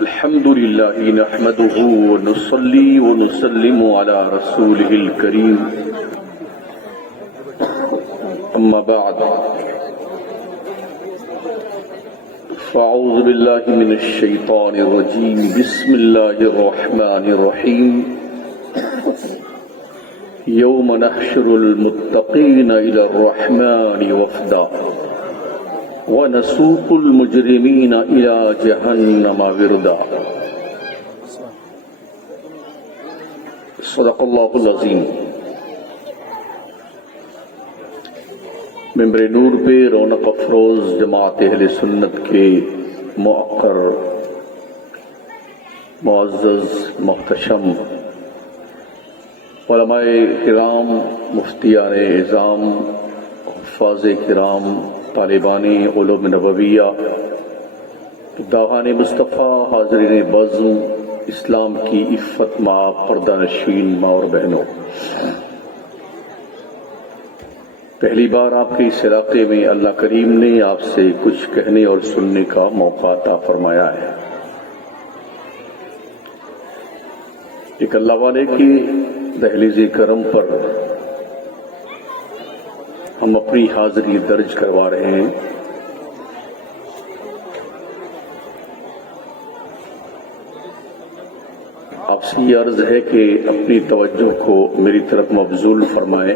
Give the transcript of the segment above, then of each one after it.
الحمد لله نحمده ونصلي ونسلم على رسوله الكريم أما بعد فأعوذ بالله من الشيطان الرجيم بسم الله الرحمن الرحيم يوم نحشر المتقين إلى الرحمن وفدا وَنَسُوقُ الْمُجْرِمِينَ إِلَى جَهَنَّمَ وِرْدًا صدق اللہ العظیم۔ ممبر نور پہ رونق افروز جماعت اہل سنت کے موقر معزز محتشم علماء کرام، مفتیان اعظام، حفاظ کرام، طالبان علوم نبویہ، داغان مصطفیٰ، حاضرین بزم، اسلام کی عفت ماں، پردہ نشین ماں اور بہنوں، پہلی بار آپ کے اس علاقے میں اللہ کریم نے آپ سے کچھ کہنے اور سننے کا موقع عطا فرمایا ہے۔ ایک اللہ والے کی دہلیز کرم پر ہم اپنی حاضری درج کروا رہے ہیں۔ آپ سے یہ عرض ہے کہ اپنی توجہ کو میری طرف مبذول فرمائیں۔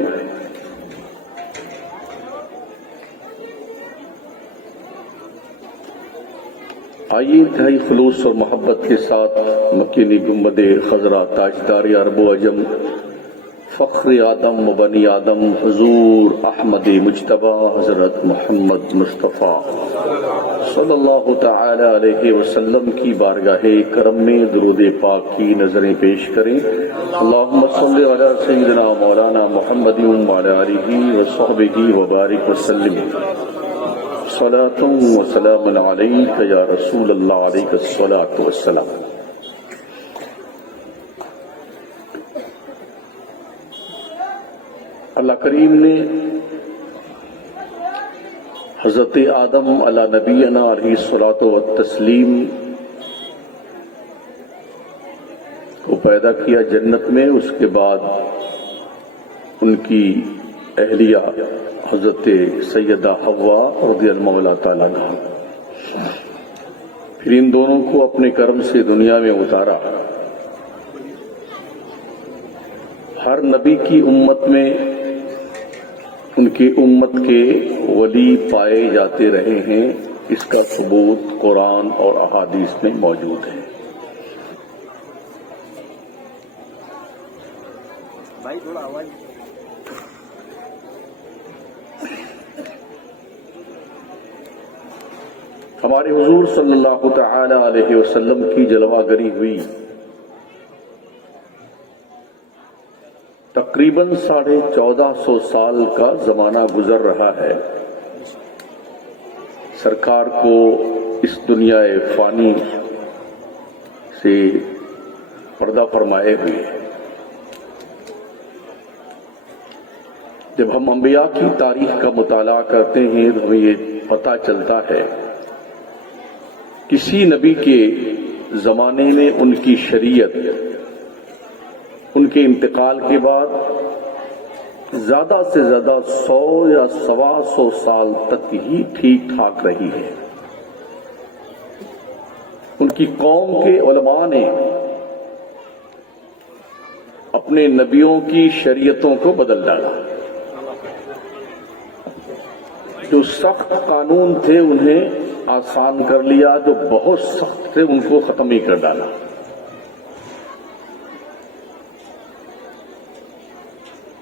آئیے انتہائی خلوص اور محبت کے ساتھ مکینی گنبد خضرا، تاجدار عرب و عجم، فخر آدم و بنی آدم، حضور احمد مجتبی حضرت محمد مصطفیٰ صلی اللہ تعالی علیہ وسلم کی بارگاہ کرم میں درود پاک کی نظریں پیش کریں۔ اللہم صلی علی سیدنا مولانا محمد وعلی آلہ وصحبہ وبارک وسلم، صلاۃ و سلام علیک یا رسول اللہ، علیک الصلاۃ والسلام۔ اللہ کریم نے حضرت آدم علی نبینا علیہ الصلاۃ والتسلیم کو پیدا کیا جنت میں، اس کے بعد ان کی اہلیہ حضرت سیدہ حوا رضی اللہ تعالیٰ عنہا، پھر ان دونوں کو اپنے کرم سے دنیا میں اتارا۔ ہر نبی کی امت میں ان کی امت کے ولی پائے جاتے رہے ہیں، اس کا ثبوت قرآن اور احادیث میں موجود ہے۔ ہمارے حضور صلی اللہ تعالی علیہ وسلم کی جلوہ گری ہوئی تقریباً 1450 سال کا زمانہ گزر رہا ہے۔ سرکار کو اس دنیا فانی سے پردہ فرمائے ہوئے۔ جب ہم انبیاء کی تاریخ کا مطالعہ کرتے ہیں تو ہمیں یہ پتہ چلتا ہے کسی نبی کے زمانے میں ان کی شریعت ان کے انتقال کے بعد زیادہ سے زیادہ 100 یا 125 سال تک ہی ٹھیک ٹھاک رہی ہے۔ ان کی قوم کے علماء نے اپنے نبیوں کی شریعتوں کو بدل ڈالا، جو سخت قانون تھے انہیں آسان کر لیا، جو بہت سخت تھے ان کو ختم ہی کر ڈالا۔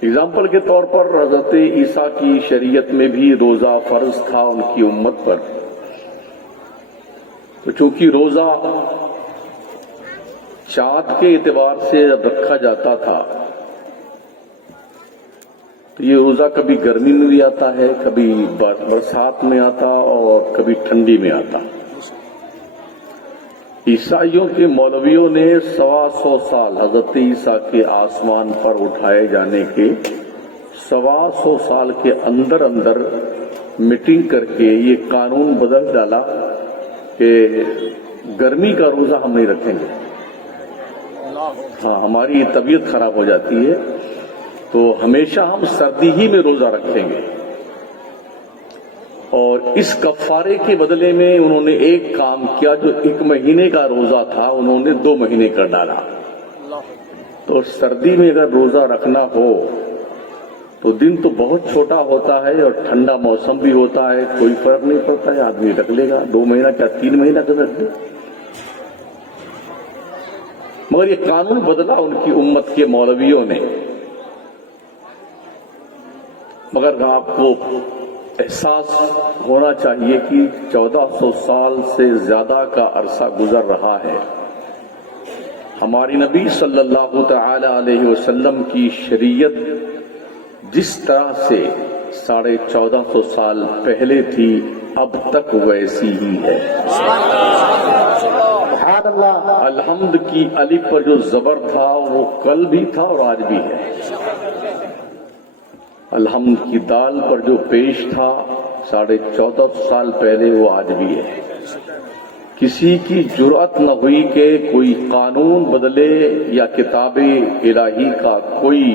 اگزامپل کے طور پر حضرت عیسیٰ کی شریعت میں بھی روزہ فرض تھا ان کی امت پر، تو چونکہ روزہ چاند کے اعتبار سے جب رکھا جاتا تھا تو یہ روزہ کبھی گرمی میں بھی آتا ہے، کبھی برسات میں آتا اور کبھی ٹھنڈی میں آتا۔ عیسائیوں کے مولویوں نے 125 سال حضرت عیسیٰ کے آسمان پر اٹھائے جانے کے 125 سال کے اندر میٹنگ کر کے یہ قانون بدل ڈالا کہ گرمی کا روزہ ہم نہیں رکھیں گے. ہاں ہماری طبیعت خراب ہو جاتی ہے تو ہمیشہ ہم سردی ہی میں روزہ رکھیں گے. اور اس کفارے کے بدلے میں انہوں نے ایک کام کیا، جو 1 مہینے کا روزہ تھا انہوں نے 2 مہینے کر ڈالا. تو سردی میں اگر روزہ رکھنا ہو تو دن تو بہت چھوٹا ہوتا ہے اور ٹھنڈا موسم بھی ہوتا ہے، کوئی فرق نہیں پڑتا ہے، آدمی رکھ لے گا. 2 مہینہ کیا 3 مہینہ کر رکھ دے. مگر یہ قانون بدلا ان کی امت کے مولویوں نے. مگر آپ کو احساس ہونا چاہیے کہ 1400 سال سے زیادہ کا عرصہ گزر رہا ہے. ہماری نبی صلی اللہ تعالی علیہ وسلم کی شریعت جس طرح سے 1450 سال پہلے تھی اب تک ویسی ہی ہے. الحمد کی الف پر جو زبر تھا وہ کل بھی تھا اور آج بھی ہے. الحمد کی دال پر جو پیش تھا 1450 سال پہلے وہ آج بھی ہے. کسی کی جرأت نہ ہوئی کہ کوئی قانون بدلے یا کتاب الہی کا کوئی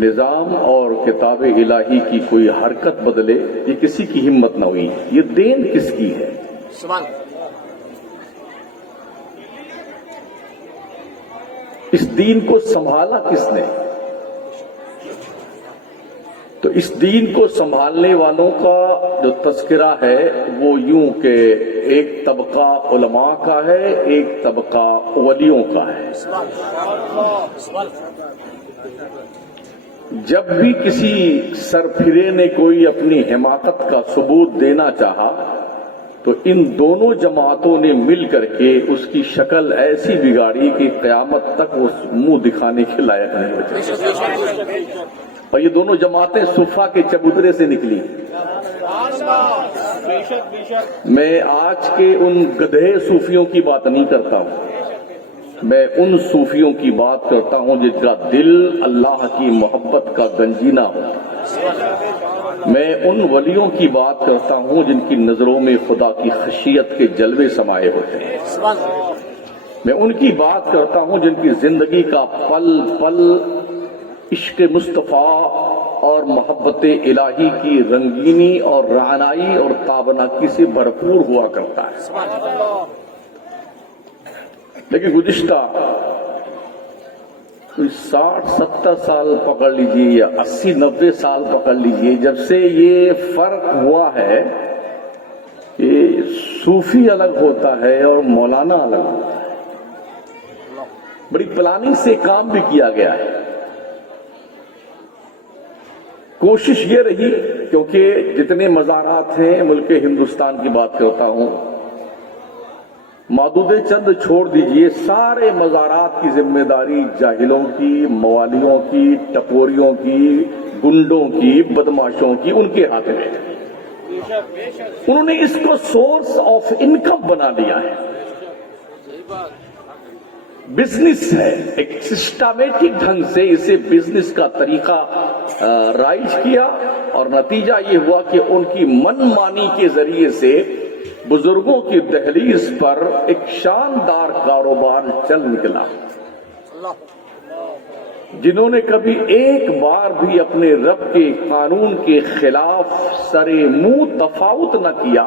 نظام اور کتاب الہی کی کوئی حرکت بدلے، یہ کسی کی ہمت نہ ہوئی. یہ دین کس کی ہے؟ اس دین کو سنبھالا کس نے؟ تو اس دین کو سنبھالنے والوں کا جو تذکرہ ہے وہ یوں کہ ایک طبقہ علماء کا ہے، ایک طبقہ ولیوں کا ہے. جب بھی کسی سرفرے نے کوئی اپنی حماقت کا ثبوت دینا چاہا تو ان دونوں جماعتوں نے مل کر کے اس کی شکل ایسی بگاڑی کہ قیامت تک وہ منہ دکھانے کے لائق نہیں ہوتے. اور یہ دونوں جماعتیں صفا کے چبوترے سے نکلی. میں آج کے ان گدھے صوفیوں کی بات نہیں کرتا ہوں، میں ان صوفیوں کی بات کرتا ہوں جن کا دل اللہ کی محبت کا گنجینہ ہو. میں ان ولیوں کی بات کرتا ہوں جن کی نظروں میں خدا کی خشیت کے جلوے سمائے ہوتے ہیں. میں ان کی بات کرتا ہوں جن کی زندگی کا پل پل عشق مصطفیٰ اور محبت الہی کی رنگینی اور رعنائی اور تابناکی سے بھرپور ہوا کرتا ہے. لیکن گزشتہ 60-70 سال پکڑ لیجئے یا 80-90 سال پکڑ لیجئے، جب سے یہ فرق ہوا ہے کہ صوفی الگ ہوتا ہے اور مولانا الگ ہوتا ہے. بڑی پلاننگ سے کام بھی کیا گیا ہے. کوشش یہ رہی، کیونکہ جتنے مزارات ہیں ملک ہندوستان کی بات کرتا ہوں، معدود چند چھوڑ دیجئے، سارے مزارات کی ذمہ داری جاہلوں کی، موالیوں کی، ٹپوریوں کی، گنڈوں کی، بدماشوں کی، ان کے ہاتھ میں. انہوں نے اس کو سورس آف انکم بنا لیا ہے. بزنس ہے، ایک سسٹمیٹک ڈھنگ سے اسے بزنس کا طریقہ رائج کیا، اور نتیجہ یہ ہوا کہ ان کی من مانی کے ذریعے سے بزرگوں کی دہلیز پر ایک شاندار کاروبار چل نکلا. جنہوں نے کبھی ایک بار بھی اپنے رب کے قانون کے خلاف سر منہ تفاوت نہ کیا،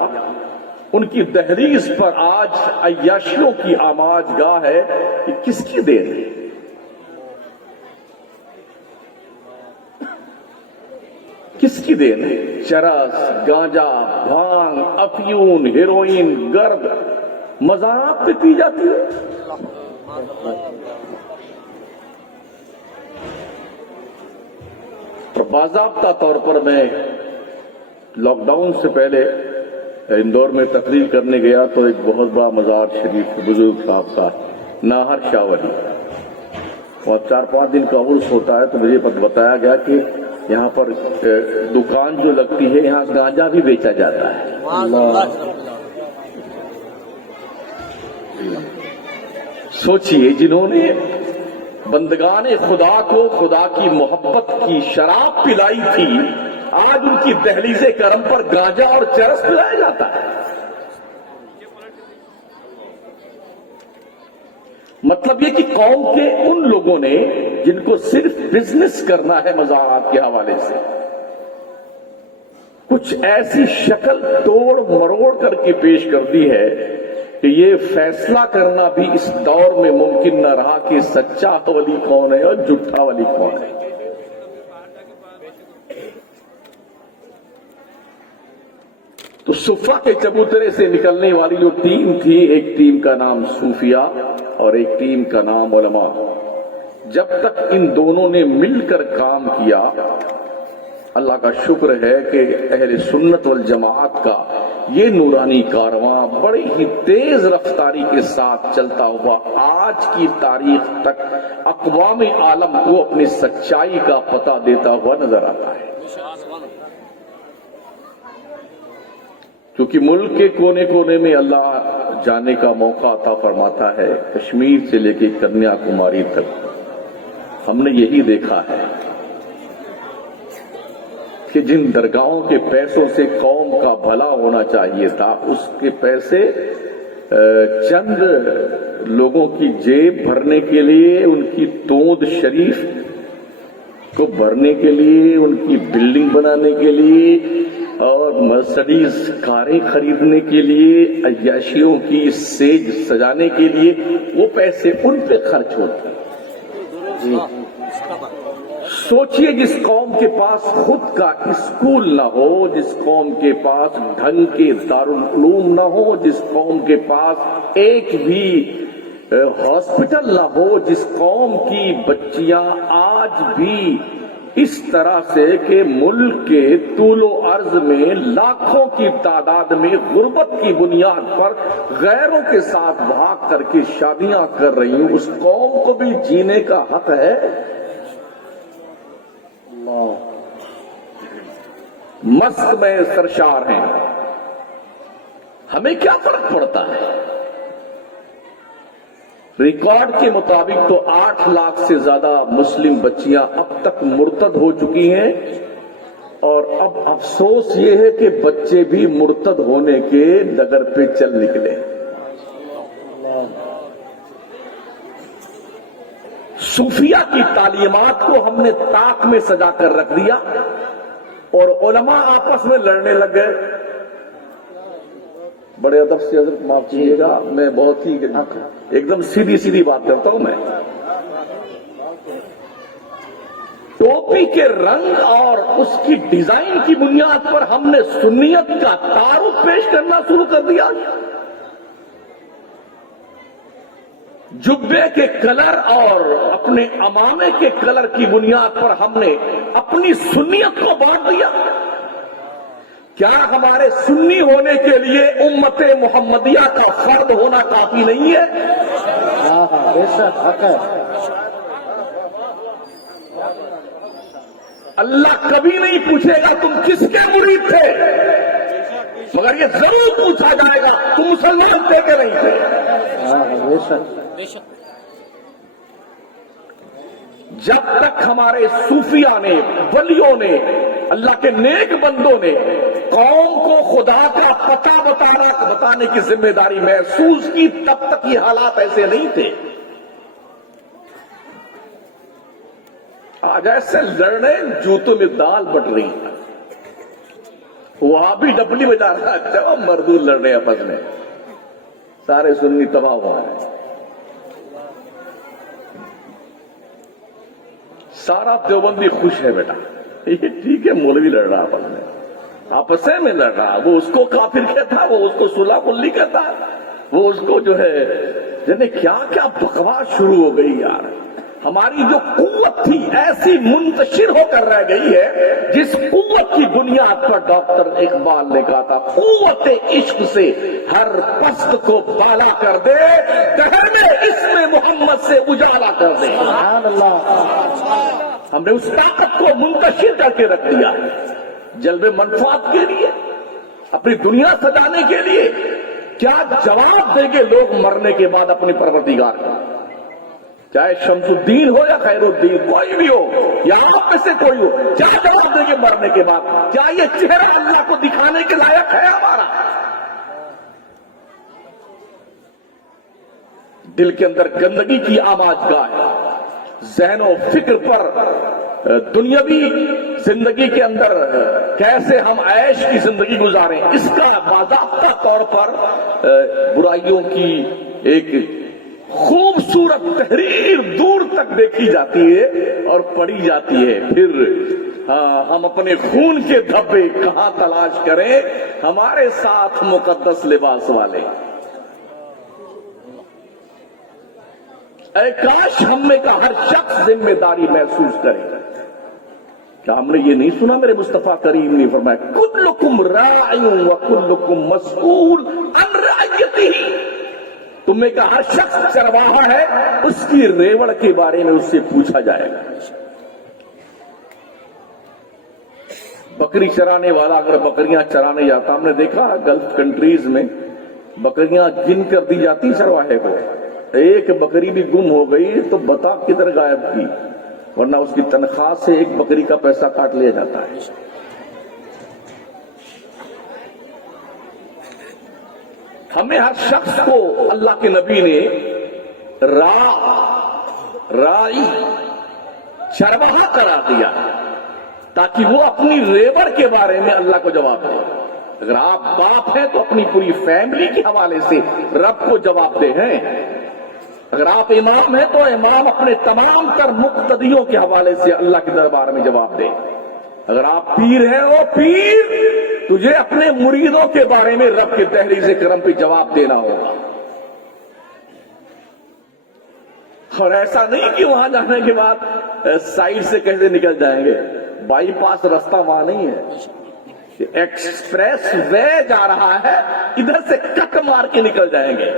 ان کی دہلیز پر آج عیاشیوں کی آماج گاہ ہے. یہ کس کی دین ہے؟ کس کی دین ہے؟ چرس، گانجا، بھانگ، افیون، ہیروئن، گرد مزارات پہ پی جاتی ہے. باضابطہ طور پر میں لاک ڈاؤن سے پہلے اندور میں تقریر کرنے گیا تو ایک بہت بڑا مزار شریف بزرگ صاحب کا ناہر شاہ ولی، اور 4-5 دن کا عرس ہوتا ہے. تو مجھے بتایا گیا کہ یہاں پر دکان جو لگتی ہے یہاں گانجا بھی بیچا جاتا ہے. سوچئے، جنہوں نے بندگان خدا کو خدا کی محبت کی شراب پلائی تھی، آج ان کی دہلیز کرم پر گانجا اور چرس پلایا جاتا ہے. مطلب یہ کہ قوم کے ان لوگوں نے جن کو صرف بزنس کرنا ہے مزارات کے حوالے سے، کچھ ایسی شکل توڑ مروڑ کر کے پیش کر دی ہے کہ یہ فیصلہ کرنا بھی اس دور میں ممکن نہ رہا کہ سچا ولی کون ہے اور جھوٹا ولی کون ہے۔ تو صفہ کے چبوترے سے نکلنے والی جو ٹیم تھی، ایک ٹیم کا نام صوفیہ اور ایک ٹیم کا نام علماء، جب تک ان دونوں نے مل کر کام کیا، اللہ کا شکر ہے کہ اہل سنت والجماعت کا یہ نورانی کارواں بڑی ہی تیز رفتاری کے ساتھ چلتا ہوا آج کی تاریخ تک اقوام عالم کو اپنی سچائی کا پتہ دیتا ہوا نظر آتا ہے۔ کیونکہ ملک کے کونے کونے میں اللہ جانے کا موقع عطا فرماتا ہے، کشمیر سے لے کے کنیا کماری تک ہم نے یہی دیکھا ہے کہ جن درگاہوں کے پیسوں سے قوم کا بھلا ہونا چاہیے تھا، اس کے پیسے چند لوگوں کی جیب بھرنے کے لیے، ان کی توند شریف کو بھرنے کے لیے، ان کی بلڈنگ بنانے کے لیے اور مرسڈیز کاریں خریدنے کے لیے، عیاشیوں کی سیج سجانے کے لیے وہ پیسے ان پہ خرچ ہوتے ہیں۔ سوچئے جس قوم کے پاس خود کا اسکول نہ ہو، جس قوم کے پاس ڈھنگ کے دارالعلوم نہ ہو، جس قوم کے پاس ایک بھی ہاسپٹل نہ ہو، جس قوم کی بچیاں آج بھی اس طرح سے کہ ملک کے طول و عرض میں لاکھوں کی تعداد میں غربت کی بنیاد پر غیروں کے ساتھ بھاگ کر کے شادیاں کر رہی ہوں، اس قوم کو بھی جینے کا حق ہے۔ مست میں سرشار ہیں، ہمیں کیا فرق پڑتا ہے؟ ریکارڈ کے مطابق تو 8 لاکھ سے زیادہ مسلم بچیاں اب تک مرتد ہو چکی ہیں، اور اب افسوس یہ ہے کہ بچے بھی مرتد ہونے کے ڈگر پہ چل نکلے۔ صوفیہ کی تعلیمات کو ہم نے طاق میں سجا کر رکھ دیا اور علماء آپس میں لڑنے لگ گئے۔ بڑے ادب سے حضرت معاف کیجیے گا، میں بہت ہی ایک دم سیدھی بات کرتا ہوں۔ میں ٹوپی کے رنگ اور اس کی ڈیزائن کی بنیاد پر ہم نے سنیت کا تعارف پیش کرنا شروع کر دیا۔ جبے کے کلر اور اپنے امامے کے کلر کی بنیاد پر ہم نے اپنی سنیت کو بانٹ دیا۔ کیا ہمارے سنی ہونے کے لیے امت محمدیہ کا فرد ہونا کافی نہیں ہے؟ بے شک حق ہے۔ اللہ کبھی نہیں پوچھے گا تم کس کے مرید تھے، مگر یہ ضرور پوچھا جائے گا تم مسلمان تھے کہ نہیں تھے۔ بے شک۔ جب تک ہمارے صوفیاء نے، ولیوں نے، اللہ کے نیک بندوں نے قوم کو خدا کا پتہ بتانے کی ذمہ داری محسوس کی، تب تک یہ حالات ایسے نہیں تھے۔ آج ایسے لڑنے جوتوں میں دال بٹ رہی ہے، وہاں بھی ڈبلی بجا رہا ہے، اچھا مردود لڑ رہے آپس میں، سارے سنی تباہ ہوا ہے۔ سارا دیوبندی خوش ہے بیٹا، یہ ٹھیک ہے، مولوی لڑ رہا آپس میں، آپس میں لڑ رہا، وہ اس کو کافر کہتا، وہ اس کو صلح کلی کہتا، وہ اس کو جو ہے جنہیں کیا کیا بکواس شروع ہو گئی یار۔ ہماری جو قوت تھی ایسی منتشر ہو کر رہ گئی ہے، جس قوت کی بنیاد پر ڈاکٹر اقبال نے کہا تھا قوت عشق سے ہر پست کو بالا کر دے، دہر میں اسم محمد سے اجالا کر دے۔ سبحان اللہ۔ ہم نے اس طاقت کو منتشر کر کے رکھ دیا ہے، جلب منفعت کے لیے، اپنی دنیا سجانے کے لیے۔ کیا جواب دیں گے لوگ مرنے کے بعد اپنی پروردگار کو؟ چاہے شمس الدین ہو یا خیر الدین، کوئی بھی ہو یا آپ میں سے کوئی ہو، کیا جواب دیں گے مرنے کے بعد؟ کیا یہ چہرہ اللہ کو دکھانے کے لائق ہے ہمارا؟ دل کے اندر گندگی کی آماجگاہ ہے، ذہن و فکر پر دنیاوی زندگی کے اندر کیسے ہم عیش کی زندگی گزاریں، اس کا باضابطہ طور پر برائیوں کی ایک خوبصورت تحریر دور تک دیکھی جاتی ہے اور پڑھی جاتی ہے۔ پھر ہم اپنے خون کے دھبے کہاں تلاش کریں، ہمارے ساتھ مقدس لباس والے۔ اے کاش ہم میں کا ہر شخص ذمہ داری محسوس کرے۔ کیا ہم نے یہ نہیں سنا میرے مصطفیٰ کریم نے فرمایا کلکم راع وکلکم مسئول عن رعیتہ، تم میں کا ہر شخص چرواہا ہے، اس کی ریوڑ کے بارے میں اس سے پوچھا جائے گا۔ بکری چرانے والا اگر بکریاں چرانے جاتا، ہم نے دیکھا گلف کنٹریز میں بکریاں گن کر دی جاتی چرواہے کو، ایک بکری بھی گم ہو گئی تو بتا کدھر غائب کی، ورنہ اس کی تنخواہ سے ایک بکری کا پیسہ کاٹ لیا جاتا ہے۔ ہمیں ہر شخص کو اللہ کے نبی نے راعی چرواہا قرار دیا تاکہ وہ اپنی ریوڑ کے بارے میں اللہ کو جواب دے۔ اگر آپ باپ ہیں تو اپنی پوری فیملی کے حوالے سے رب کو جواب دے ہیں، اگر آپ امام ہیں تو امام اپنے تمام تر مقتدیوں کے حوالے سے اللہ کے دربار میں جواب دے، اگر آپ پیر ہیں وہ پیر، تجھے اپنے مریدوں کے بارے میں رب کے دہلیز کرم پہ جواب دینا ہوگا۔ اور ایسا نہیں کہ وہاں جانے کے بعد سائڈ سے کیسے نکل جائیں گے، بائی پاس راستہ وہاں نہیں ہے، ایکسپریس وے جا رہا ہے، ادھر سے کٹ مار کے نکل جائیں گے،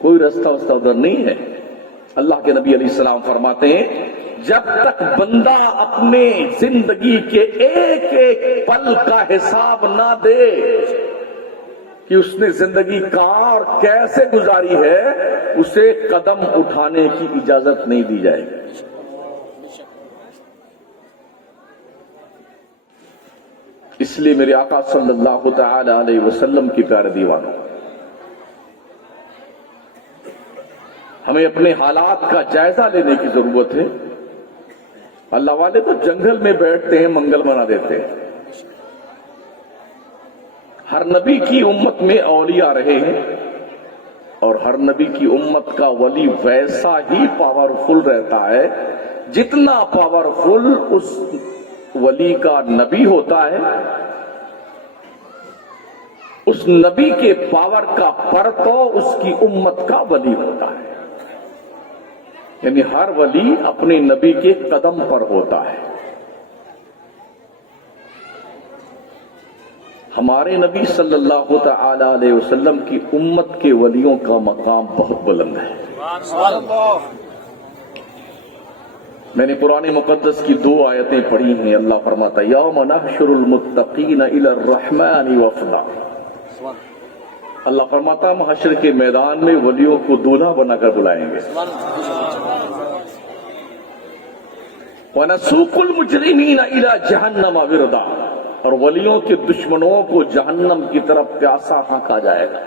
کوئی راستہ ادھر نہیں ہے۔ اللہ کے نبی علیہ السلام فرماتے ہیں جب تک بندہ اپنے زندگی کے ایک ایک پل کا حساب نہ دے کہ اس نے زندگی کہاں اور کیسے گزاری ہے، اسے قدم اٹھانے کی اجازت نہیں دی جائے گی۔ اس لیے میرے آقا صلی اللہ تعالی علیہ وسلم کی پیارے دیوانوں، ہمیں اپنے حالات کا جائزہ لینے کی ضرورت ہے۔ اللہ والے تو جنگل میں بیٹھتے ہیں، منگل بنا دیتے ہیں۔ ہر نبی کی امت میں اولیاء رہے ہیں اور ہر نبی کی امت کا ولی ویسا ہی پاورفل رہتا ہے جتنا پاورفل اس ولی کا نبی ہوتا ہے۔ اس نبی کے پاور کا پرتو اس کی امت کا ولی ہوتا ہے، یعنی ہر ولی اپنے نبی کے قدم پر ہوتا ہے۔ ہمارے نبی صلی اللہ تعالی علیہ وسلم کی امت کے ولیوں کا مقام بہت بلند ہے۔ میں نے قرآن مقدس کی 2 آیتیں پڑھی ہیں۔ اللہ فرماتا ہے یوم نحشر المتقین الی الرحمن وفدا، اللہ فرماتا ہم حشر کے میدان میں ولیوں کو دولہا بنا کر بلائیں گے۔ وَنَسُوقُ الْمُجْرِمِينَ إِلَى جَهَنَّمَ وِرْدًا، اور ولیوں کے دشمنوں کو جہنم کی طرف پیاسا ہانکا جائے گا۔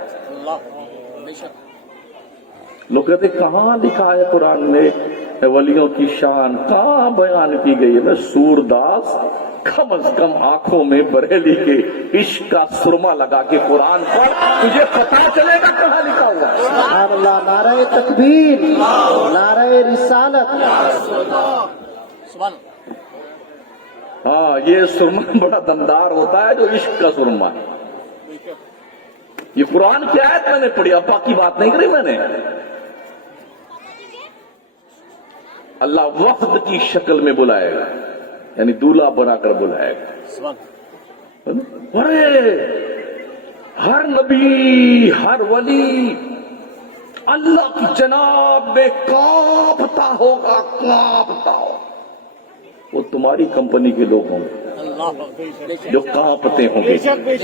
لوگ کہتے کہاں لکھا ہے قرآن میں ولیوں کی شان، کہاں بیان کی گئی ہے؟ سورداس کم از کم آنکھوں میں بریلی کے عشق کا سرما لگا کے قرآن پڑھ، تجھے پتا چلے گا کہاں لکھا ہوا۔ سبحان اللہ، نعرہ تکبیر، نعرہ رسالت۔ ہاں، یہ سرما بڑا دمدار ہوتا ہے جو عشق کا سرما ہے۔ یہ قرآن کی آیت میں نے پڑھی، ابا کی بات نہیں کری میں نے۔ اللہ وفد کی شکل میں بلائے گا، یعنی دولہا بنا کر بلائے گا۔ ارے ہر نبی، ہر ولی اللہ کی جناب میں کانپتا ہوگا، کانپتا ہوگا۔ وہ تمہاری کمپنی کے لوگ ہوں گے جو کانپتے ہوں گے۔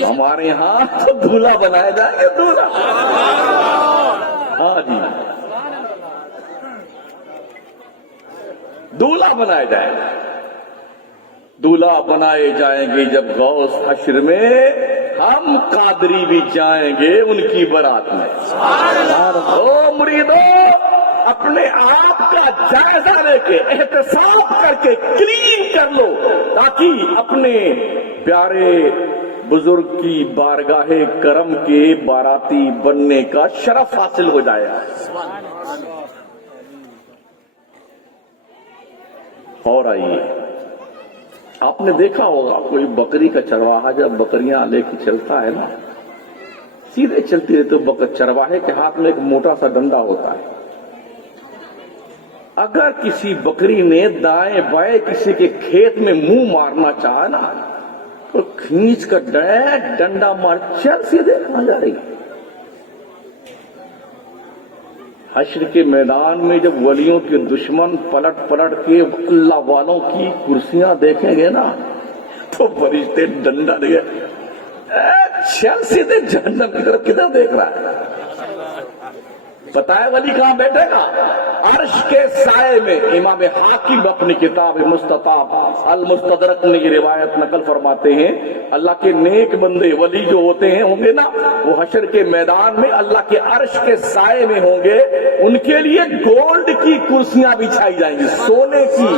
ہمارے ہاں تو دولہا بنائے جائیں گے، دولہا۔ ہاں جی، دولہا بنائے جائیں گے، دولہا بنائے جائیں گے جب غوث حشر میں ہم قادری بھی جائیں گے ان کی برات میں۔ او مریدو، اپنے آپ کا جائزہ لے کے احتساب کر کے کلین کر لو تاکہ اپنے پیارے بزرگ کی بارگاہ کرم کے باراتی بننے کا شرف حاصل ہو جائے. اور آئیے، آپ نے دیکھا ہوگا کوئی بکری کا چرواہا جب بکریاں لے کے چلتا ہے نا، سیدھے چلتی رہتی تو چرواہے کے ہاتھ میں ایک موٹا سا ڈنڈا ہوتا ہے. اگر کسی بکری نے دائیں بائیں کسی کے کھیت میں منہ مارنا چاہا نا تو کھینچ کر ڈنڈا مار چل سیدھے کہاں جا رہی. حشر کے میدان میں جب ولیوں کے دشمن پلٹ پلٹ کے اللہ والوں کی کرسیاں دیکھیں گے نا تو فرشتے ڈنڈا دے چل سیدھے جہنم کی طرف کدھر دیکھ رہا ہے. بتایا ولی کہاں بیٹھے گا؟ عرش کے سائے میں. امام حاکم اپنی کتاب مستطاب المستدرک میں یہ روایت نقل فرماتے ہیں اللہ کے نیک بندے ولی جو ہوتے ہیں ہوں گے نا وہ حشر کے میدان میں اللہ کے عرش کے سائے میں ہوں گے. ان کے لیے گولڈ کی کرسیاں بچھائی جائیں گی، سونے کی.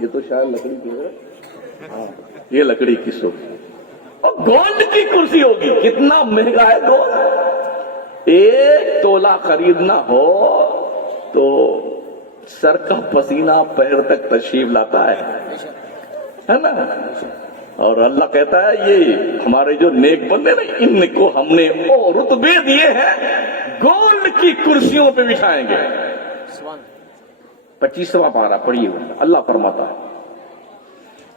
یہ تو شاید لکڑی کی ہے، یہ لکڑی کی سوکھی اور گولڈ کی کرسی ہوگی. کتنا مہنگا ہے گولڈ. ایک تولہ خریدنا ہو تو سر کا پسینہ پیر تک تشریف لاتا ہے نا. اور اللہ کہتا ہے یہ ہمارے جو نیک بندے نا ان کو ہم نے اور رتبے دیے ہیں، گولڈ کی کرسیوں پہ بٹھائیں گے. 25واں پارہ پڑھیے. اللہ فرماتا ہے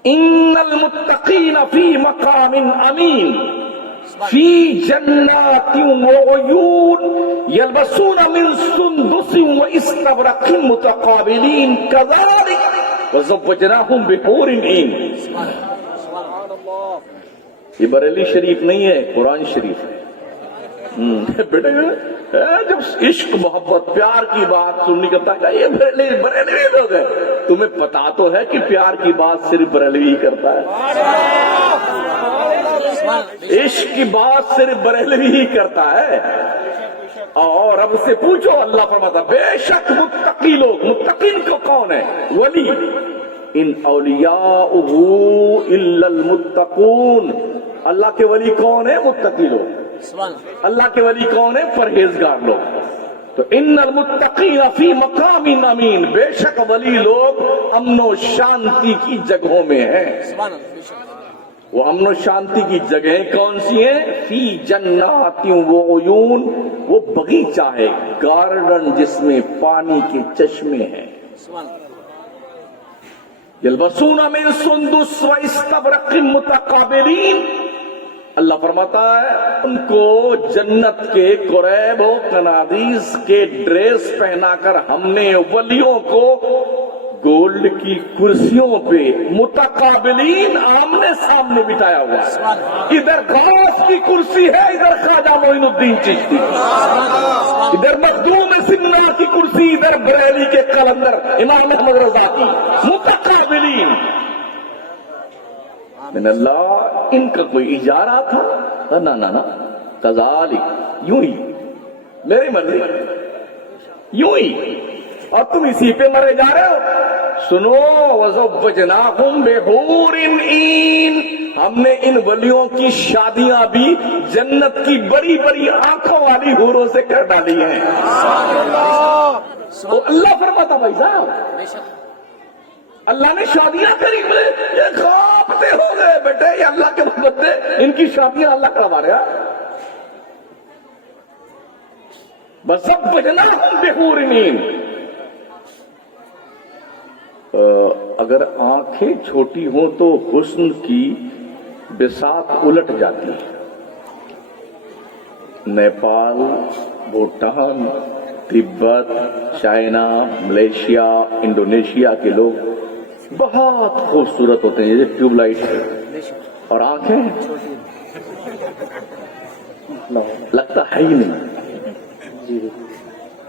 ان المتقین فی مقام امین فی جنات وعیون یلبسون من سندس واستبرق متقابلین کذلک وزوجناہم بحور عین. یہ بریلی شریف نہیں ہے، قرآن شریف ہے. بیٹے جب عشق محبت پیار کی بات سننی کرتا ہے یہ بریلوی لوگ ہیں. تمہیں پتا تو ہے کہ پیار کی بات صرف بریلوی ہی کرتا ہے، عشق کی بات صرف بریلوی ہی کرتا ہے. اور اب اس سے پوچھو، اللہ فرماتا بے شک متقی لوگ. متقین کو کون ہے؟ ولی. ان اولیاءہ الا المتقون. اللہ کے ولی کون ہے؟ متقی لوگ. اللہ کے ولی کون ہے؟ پرہیزگار لوگ. تو ان المتقین فی مقام امین، بے شک ولی لوگ امن و شانتی کی جگہوں میں ہیں. وہ امن و شانتی کی جگہیں کون سی ہیں؟ فی جنات وعیون، وہ باغیچہ ہے، گارڈن جس میں پانی کے چشمے ہیں. یلبسون من سندس واستبرق متقابلین. اللہ فرماتا ہے ان کو جنت کے قریب و قنادیس کے ڈریس پہنا کر ہم نے ولیوں کو گولڈ کی کرسیوں پہ متقابلین آمنے سامنے بٹھایا ہوا ہے. ادھر غوث کی کرسی ہے، ادھر خواجہ معین الدین چشتی. ادھر مخدوم سنہ کی کرسی، ادھر بریلی کے قلندر امام محمد رضا کی. متقابلین من اللہ. ان کا کوئی اجارہ تھا؟ نا نا نا، کذالک، یوں ہی میری مرضی، یوں ہی. اور تم اسی پہ مرے جا رہے ہو. سنو وزوجناہم بحور عین، ہم نے ان ولیوں کی شادیاں بھی جنت کی بڑی بڑی آنکھوں والی حوروں سے کر ڈالی ہیں. اللہ فرماتا بھائی صاحب اللہ نے شادیاں کری. یہ خوابتے ہو گئے بیٹے، یہ اللہ کے بندے، ان کی شادیاں اللہ کروا رہا. وزوجناہم بحور عین. اگر آنکھیں چھوٹی ہوں تو حسن کی بساط الٹ جاتی ہے. نیپال، بھوٹان، تبت، چائنا، ملیشیا، انڈونیشیا کے لوگ بہت خوبصورت ہوتے ہیں، جیسے ٹیوب لائٹ اور آنکھیں لگتا ہے ہی نہیں.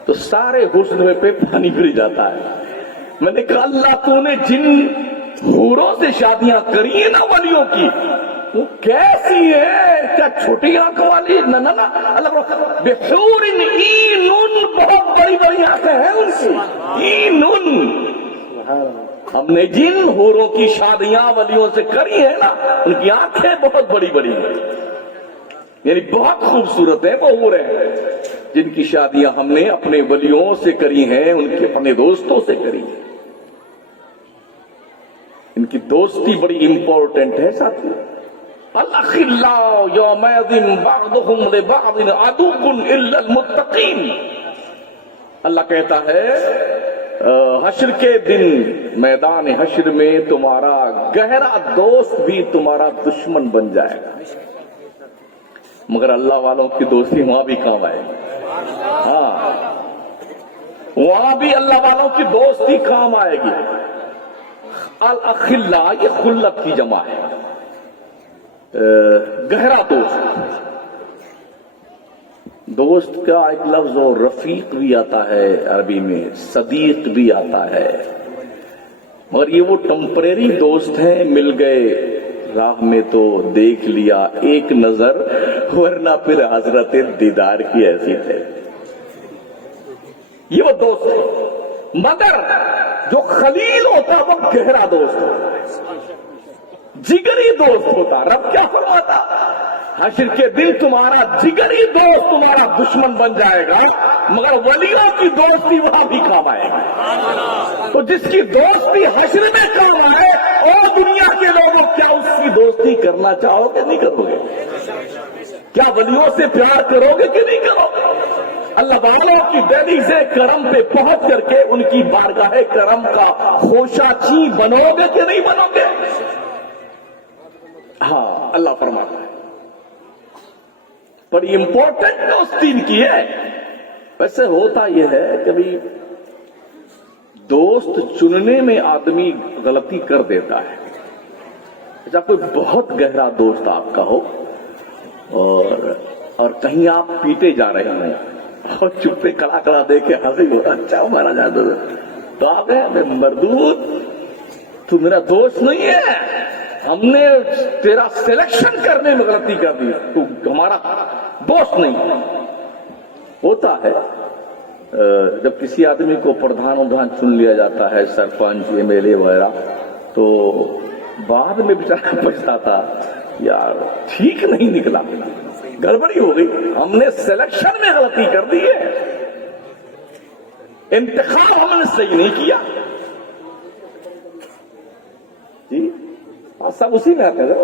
تو سارے حسن میں پہ پانی پھر جاتا ہے. میں نے کہا اللہ تو نے جن حوروں سے شادیاں کری ہیں نا ولیوں کی، وہ کیسی ہے؟ کیا چھوٹی آنکھ والی؟ نہ نہ نہ، اللہ بحور عین، بہت بڑی بڑی آنکھیں ہیں ان کی، عین۔ ہم نے جن حوروں کی شادیاں ولیوں سے کری ہیں نا، ان کی آنکھیں بہت بڑی بڑی ہیں، یعنی بہت خوبصورت ہیں وہ حوریں جن کی شادیاں ہم نے اپنے ولیوں سے کری ہیں، ان کے اپنے دوستوں سے کری ہیں۔ ان کی دوستی بڑی امپورٹنٹ ہے ساتھی۔ الاخلاء یومئذ بعضهم لبعض عدو الا المتقین، اللہ کہتا ہے حشر کے دن میدان حشر میں تمہارا گہرا دوست بھی تمہارا دشمن بن جائے گا، مگر اللہ والوں کی دوستی وہاں بھی کام آئے گی۔ ہاں، وہاں بھی اللہ والوں کی دوستی کام آئے گی۔ الاخلاء یہ خلت کی جمع ہے، گہرا دوست۔ دوست کا ایک لفظ اور رفیق بھی آتا ہے عربی میں، صدیق بھی آتا ہے، مگر یہ وہ ٹمپریری دوست ہیں، مل گئے راہ میں تو دیکھ لیا ایک نظر، ورنہ پھر حضرت دیدار کی حیثیت ہے۔ یہ وہ دوست ہے، مگر جو خلیل ہوتا ہے وہ گہرا دوست ہوتا ہے، جگری دوست ہوتا۔ رب کیا فرماتا؟ حشر کے دن تمہارا جگری دوست تمہارا دشمن بن جائے گا، مگر ولیوں کی دوستی وہاں بھی کام آئے گی۔ تو جس کی دوستی حشر میں کام آئے، اور دنیا کے لوگوں کیا اس کی دوستی کرنا چاہو گے نہیں کرو گے؟ کیا ولیوں سے پیار کرو گے کہ نہیں کرو گے؟ اللہ والوں کی دہلی سے کرم پہ پہنچ کر کے ان کی بارگاہ کرم کا خوشاچی بنو گے کہ نہیں بنو گے؟ ہاں، اللہ فرماتا ہے بڑی امپورٹنٹ دوستی ان کی ہے۔ ویسے ہوتا یہ ہے کہ بھی دوست چننے میں آدمی غلطی کر دیتا ہے۔ جب کوئی بہت گہرا دوست آپ کا ہو اور کہیں آپ پیٹے جا رہے ہیں اور چپے کڑا کڑا دے کے ہنسی ہو، اچھا مارا جائے تو آپ ہیں مردود، تو میرا دوست نہیں ہے، ہم نے تیرا سلیکشن کرنے میں غلطی کر دی، تو ہمارا دوست نہیں۔ ہوتا ہے جب کسی آدمی کو پردھان چن لیا جاتا ہے، سرپنچ، ایم ایل اے وغیرہ، تو بعد میں بیچارہ پچھتا تھا یار ٹھیک نہیں نکلا، گڑبڑی ہو گئی، ہم نے سلیکشن میں غلطی کر دی ہے، انتخاب ہم نے صحیح نہیں کیا۔ جی سب اسی میں آتے ہیں،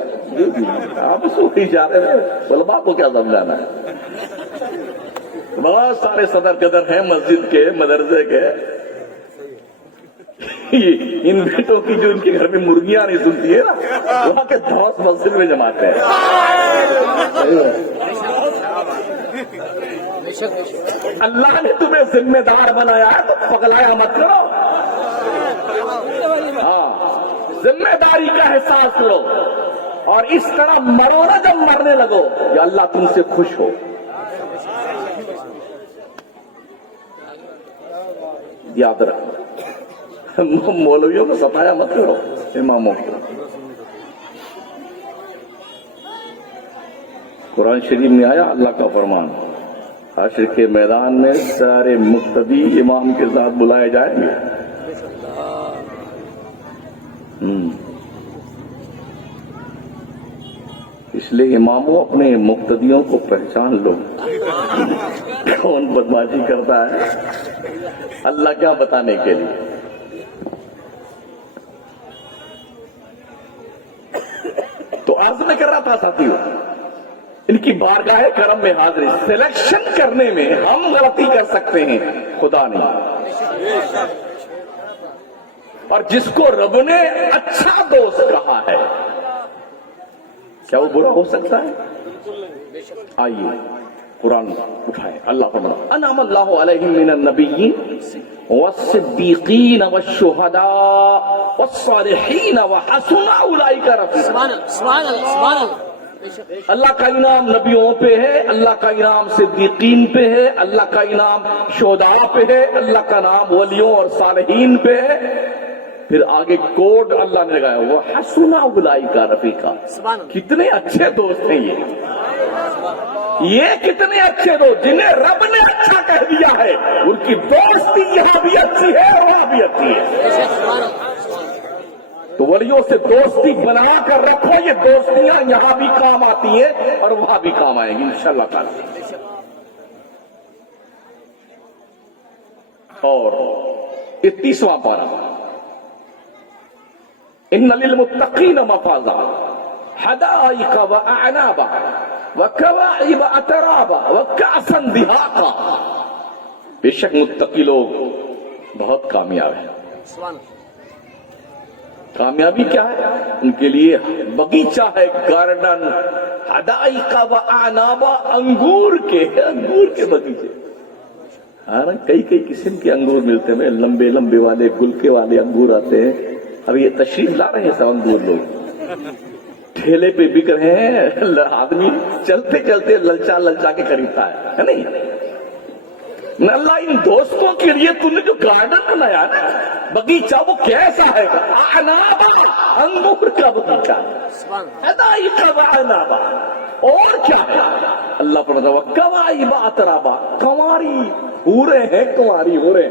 آپ اس کو جا رہے ہیں، علماء کو کیا سمجھانا ہے؟ بہت سارے صدر قدر ہیں مسجد کے، مدرسے کے، ان بیٹوں کی جو ان کے گھر میں مرغیاں نہیں سنتی ہے نا، وہاں کے دوست مسجد میں جماتے ہیں۔ اللہ نے تمہیں ذمہ دار بنایا ہے تو پگلایا مت کرو، ہاں ذمہ داری کا احساس کرو، اور اس طرح مرو نا جب مرنے لگو یا اللہ تم سے خوش ہو۔ یاد رکھو، مولویوں کو ستایا مت کرو، اماموں کو۔ قرآن شریف میں آیا اللہ کا فرمان، حشر کے میدان میں سارے مقتدی امام کے ساتھ بلائے جائیں گے۔ اس لیے اماموں اپنے مقتدیوں کو پہچان لو، کون بدماشی کرتا ہے، اللہ کیا بتانے کے لیے۔ تو عرض میں کر رہا تھا ساتھیوں، ان کی بارگاہ کرم میں حاضری، سلیکشن کرنے میں ہم غلطی کر سکتے ہیں، خدا نہیں۔ اور جس کو رب نے اچھا دوست کہا ہے، کیا وہ برا ہو سکتا ہے؟ آئیے قرآن اٹھائے، اللہ فرماتا انعم اللہ علیہم من النبیین والصدیقین والشہداء والصالحین وحسن اولئک رفیقا۔ سبحان اللہ، سبحان اللہ۔ اللہ کا انعام نبیوں پہ ہے، اللہ کا انعام صدیقین پہ ہے، اللہ کا انعام شہداء پہ ہے، اللہ کا نام ولیوں اور صالحین پہ ہے۔ پھر آگے کوڈ اللہ نے لگایا وہ حسن اولئک رفیقا، سبحان اللہ، کتنے اچھے دوست ہیں یہ کتنے اچھے دوست جنہیں رب نے اچھا کہہ دیا ہے، ان کی دوستی یہاں بھی اچھی ہے اور وہاں بھی اچھی ہے۔ سبحان اللہ، تو ولیوں سے دوستی بنا کر رکھو، یہ دوستیاں یہاں بھی کام آتی ہیں اور وہاں بھی کام آئیں گی انشاءاللہ تعالی۔ اور 31واں پارہ، ان للمتقین مفازا حدائق واعنابا وکواعب اترابا وکأسا دہاقا، بے شک متقی لوگ بہت کامیاب ہیں۔ سبحان اللہ، کامیابی کیا ہے؟ ان کے لیے بغیچہ ہے، گارڈن، حدائق واعنابا، انگور کے بغیچے۔ ہاں نا، کئی قسم کے انگور ملتے ہیں، لمبے لمبے والے گلکے والے انگور آتے ہیں۔ اب یہ تشریف لا رہے ہیں سب انگور لوگ، ٹھیلے پہ بک رہے ہیں، آدمی چلتے چلتے للچا کے خریدتا ہے نہیں؟ اللہ ان دوستوں کے لیے تم نے جو گارڈن بنایا نا، بغیچہ، وہ کیسا ہے؟ اعنابا، انگور کا بغیچہ، سبحان اللہ، حدائق واعنابا، اور کیا ہے؟ اللہ پر کواعب اترابا، کنواری حوریں ہیں، کنواری حوریں،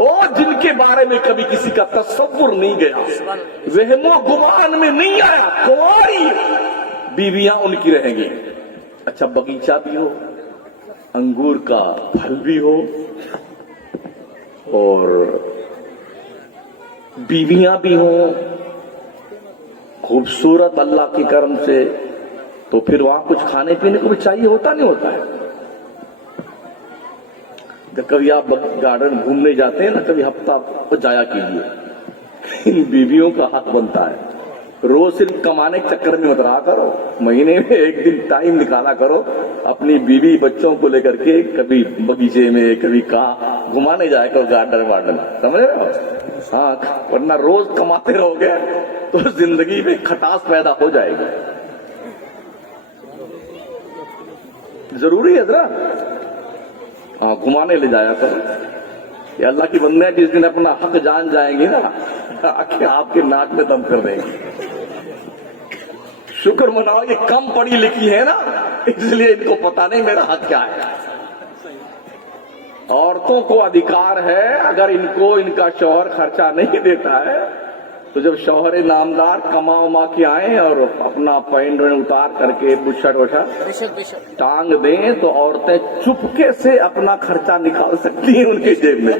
اور جن کے بارے میں کبھی کسی کا تصور نہیں گیا، وہم و گمان میں نہیں آیا، کنواری بیویاں ان کی رہیں گی۔ اچھا، بغیچہ بھی ہو، انگور کا پھل بھی ہو، اور بیویاں بھی ہوں خوبصورت اللہ کے کرم سے، تو پھر وہاں کچھ کھانے پینے کو بھی چاہیے، ہوتا نہیں ہوتا ہے؟ جب کبھی آپ گارڈن گھومنے جاتے ہیں نا، کبھی ہفتہ جایا کیجیے، ان بیویوں کا حق بنتا ہے۔ روز صرف کمانے کے چکر میں مت رہا کرو، مہینے میں ایک دن ٹائم نکالا کرو اپنی بیوی بچوں کو لے کر کے، کبھی بغیچے میں، کبھی کہاں گھمانے جائے کرو، گارڈن وارڈن، سمجھ رہے ہو؟ ہاں، ورنہ روز کماتے رہو گے تو زندگی میں کھٹاس پیدا ہو جائے گی۔ ضروری ہے ذرا، ہاں، گھمانے لے جایا کرو۔ یہ اللہ کی بندے جس دن اپنا حق جان جائیں گی نا، آپ کے ناک میں دم کر دیں گے۔ شکر مناؤ یہ کم پڑھی لکھی ہے نا، اس لیے ان کو پتا نہیں میرا حق کیا ہے۔ عورتوں کو ادھیکار ہے، اگر ان کو ان کا شوہر خرچہ نہیں دیتا ہے تو جب شوہر نامدار کما وما کے آئیں اور اپنا پینٹ اتار کر کے بشٹ بے شک بے شک، ٹانگ دیں، تو عورتیں چپکے سے اپنا خرچہ نکال سکتی ہیں ان کے جیب میں۔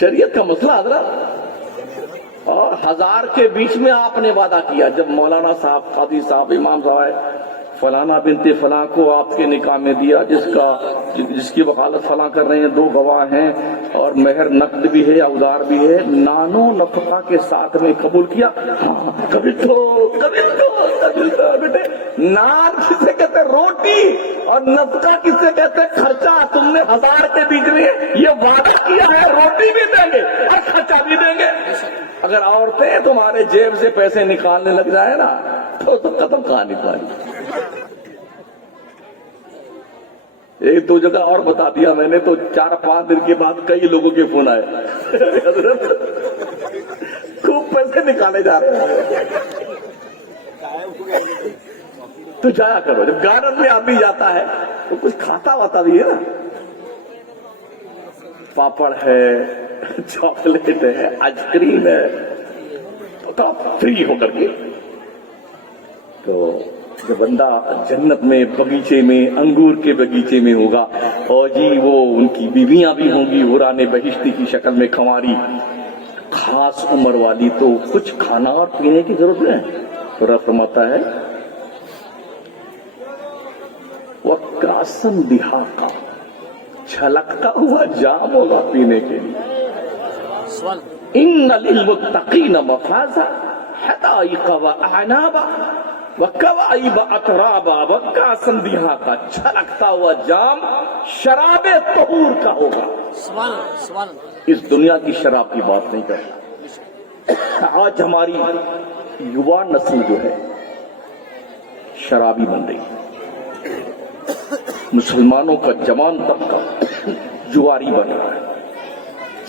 شریعت کا مسئلہ حضرت، اور 1000 کے بیچ میں آپ نے وعدہ کیا، جب مولانا صاحب، قاضی صاحب، امام صاحب فلانا بنت فلاں کو آپ کے نکاح میں دیا، جس کی وکالت فلاں کر رہے ہیں، 2 گواہ ہیں، اور مہر نقد بھی ہے، ادار بھی ہے، نانو نفقہ کے ساتھ میں قبول کیا۔ ہاں، کبھی تو بیٹے، نان کسے کہتے روٹی، اور نفقہ کسے کہتے خرچہ۔ تم نے 1000 کے بیچ میں یہ وعدہ کیا ہے، روٹی بھی دیں گے اور خرچہ بھی دیں گے۔ اگر عورتیں تمہارے جیب سے پیسے نکالنے لگ جائیں نا تو ختم کہانی تمہاری۔ ایک 2 جگہ اور بتا دیا میں نے، تو 4-5 دن کے بعد کئی لوگوں کے فون آئے، حضرت خوب پیسے نکالے جا رہے ہیں۔ تو جایا کرو، جب گارڈن میں آدمی جاتا ہے تو کچھ کھاتا واتا بھی ہے نا، پاپڑ ہے، چاکلیٹ ہے، آئس کریم ہے، تو فری ہو کر کے۔ تو جب بندہ جنت میں بغیچے میں، انگور کے بغیچے میں ہوگا، اور جی وہ ان کی بیویاں بھی ہوں گی حوران بہشتی کی شکل میں، کنواری، خاص عمر والی، تو کچھ کھانا اور پینے کی ضرورت نہیں۔ تو رب فرماتا ہے وَكَأْسًا دِهَاقًا، چھلکتا ہوا جام ہوگا پینے کے لیے۔ إِنَّ لِلْمُتَّقِينَ مَفَازًا حَدَائِقَ وَأَعْنَابًا وَكَوَاعِبَ أَتْرَابًا وَكَأْسًا دِهَاقًا، چھلکتا ہوا جام شراب طہور کا ہوگا۔ سبحان اللہ، سبحان اللہ، اس دنیا کی شراب کی بات نہیں کرتا۔ آج ہماری یوا نسل جو ہے شرابی بن رہی ہے، مسلمانوں کا جوان طبقہ جواری بن رہا ہے،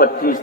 25,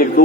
1-2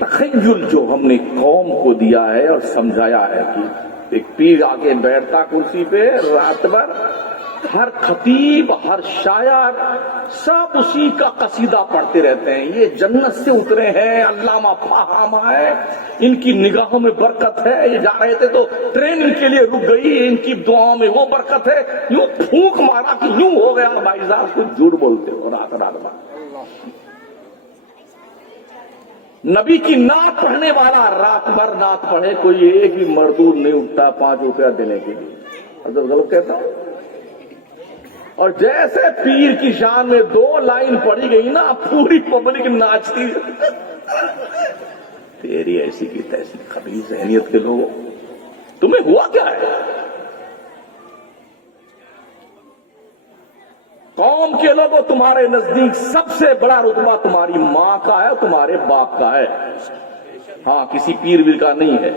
تخیل جو ہم نے قوم کو دیا ہے اور سمجھایا ہے کہ ایک پیر آگے بیٹھتا کرسی پہ رات بھر، ہر خطیب ہر شاعر سب اسی کا قصیدہ پڑھتے رہتے ہیں، یہ جنت سے اترے ہیں، علامہ فہامہ ہے، ان کی نگاہوں میں برکت ہے، یہ جا رہے تھے تو ٹرین ان کے لیے رک گئی، ان کی دعاؤں میں وہ برکت ہے، یوں پھونک مارا کہ یوں ہو گیا۔ بھائی صاحب کچھ جھوٹ بولتے ہو رات رات بھر۔ نبی کی نعت پڑھنے والا رات بھر نعت پڑھے، کوئی ایک بھی مردود نہیں اٹھتا 5 روپیہ دینے کے لیے۔ حضرت غلط کہتا ہوں۔ اور جیسے پیر کی شان میں 2 لائن پڑھی گئی نا، پوری پبلک ناچتی۔ تیری ایسی کی تیسی خبیث ذہنیت کے لوگوں، تمہیں ہوا کیا ہے؟ قوم کے لوگوں، تمہارے نزدیک سب سے بڑا رتبہ تمہاری ماں کا ہے، تمہارے باپ کا ہے، ہاں کسی پیر ویر کا نہیں ہے۔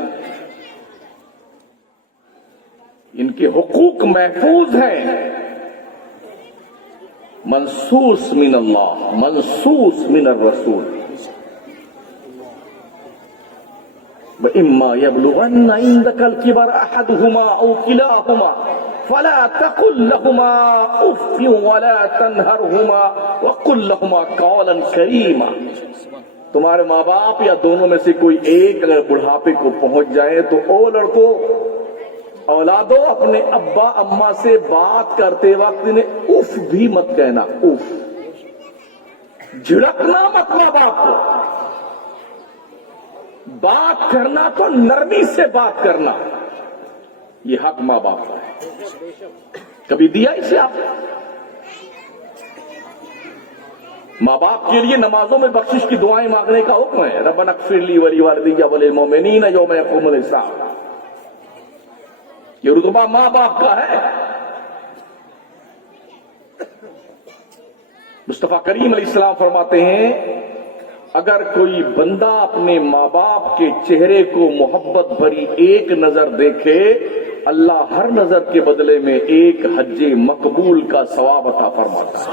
ان کے حقوق محفوظ ہیں، منصوص من اللہ، منصوص من الرسول۔ وَإِمَّا يَبْلُغَنَّ عِندَكَ الْكِبَرَ أَحَدُهُمَا أَوْ كِلَاهُمَا فَلَا تَقُل لَّهُمَا أُفٍّ وَلَا تَنْهَرْهُمَا وَقُل لَّهُمَا قَوْلًا كَرِيمًا۔ تمہارے ماں باپ یا دونوں میں سے کوئی ایک اگر بڑھاپے کو پہنچ جائے تو او لڑکو، اولادو، اپنے ابا اماں سے بات کرتے وقت انہیں اف بھی مت کہنا، اف، جھڑکنا مت ماں باپ کو، بات کرنا تو نرمی سے بات کرنا، یہ حق ماں باپ کا ہے۔ کبھی دیا اسے آپ؟ ماں باپ کے لیے نمازوں میں بخشش کی دعائیں مانگنے کا حکم ہے، ربنا اغفر لی ولی وللمؤمنین یوم یقوم الحساب۔ یہ رتبہ ماں باپ کا ہے۔ مصطفیٰ کریم علیہ السلام فرماتے ہیں، اگر کوئی بندہ اپنے ماں باپ کے چہرے کو محبت بھری ایک نظر دیکھے، اللہ ہر نظر کے بدلے میں ایک حج مقبول کا ثواب عطا فرماتا ہے۔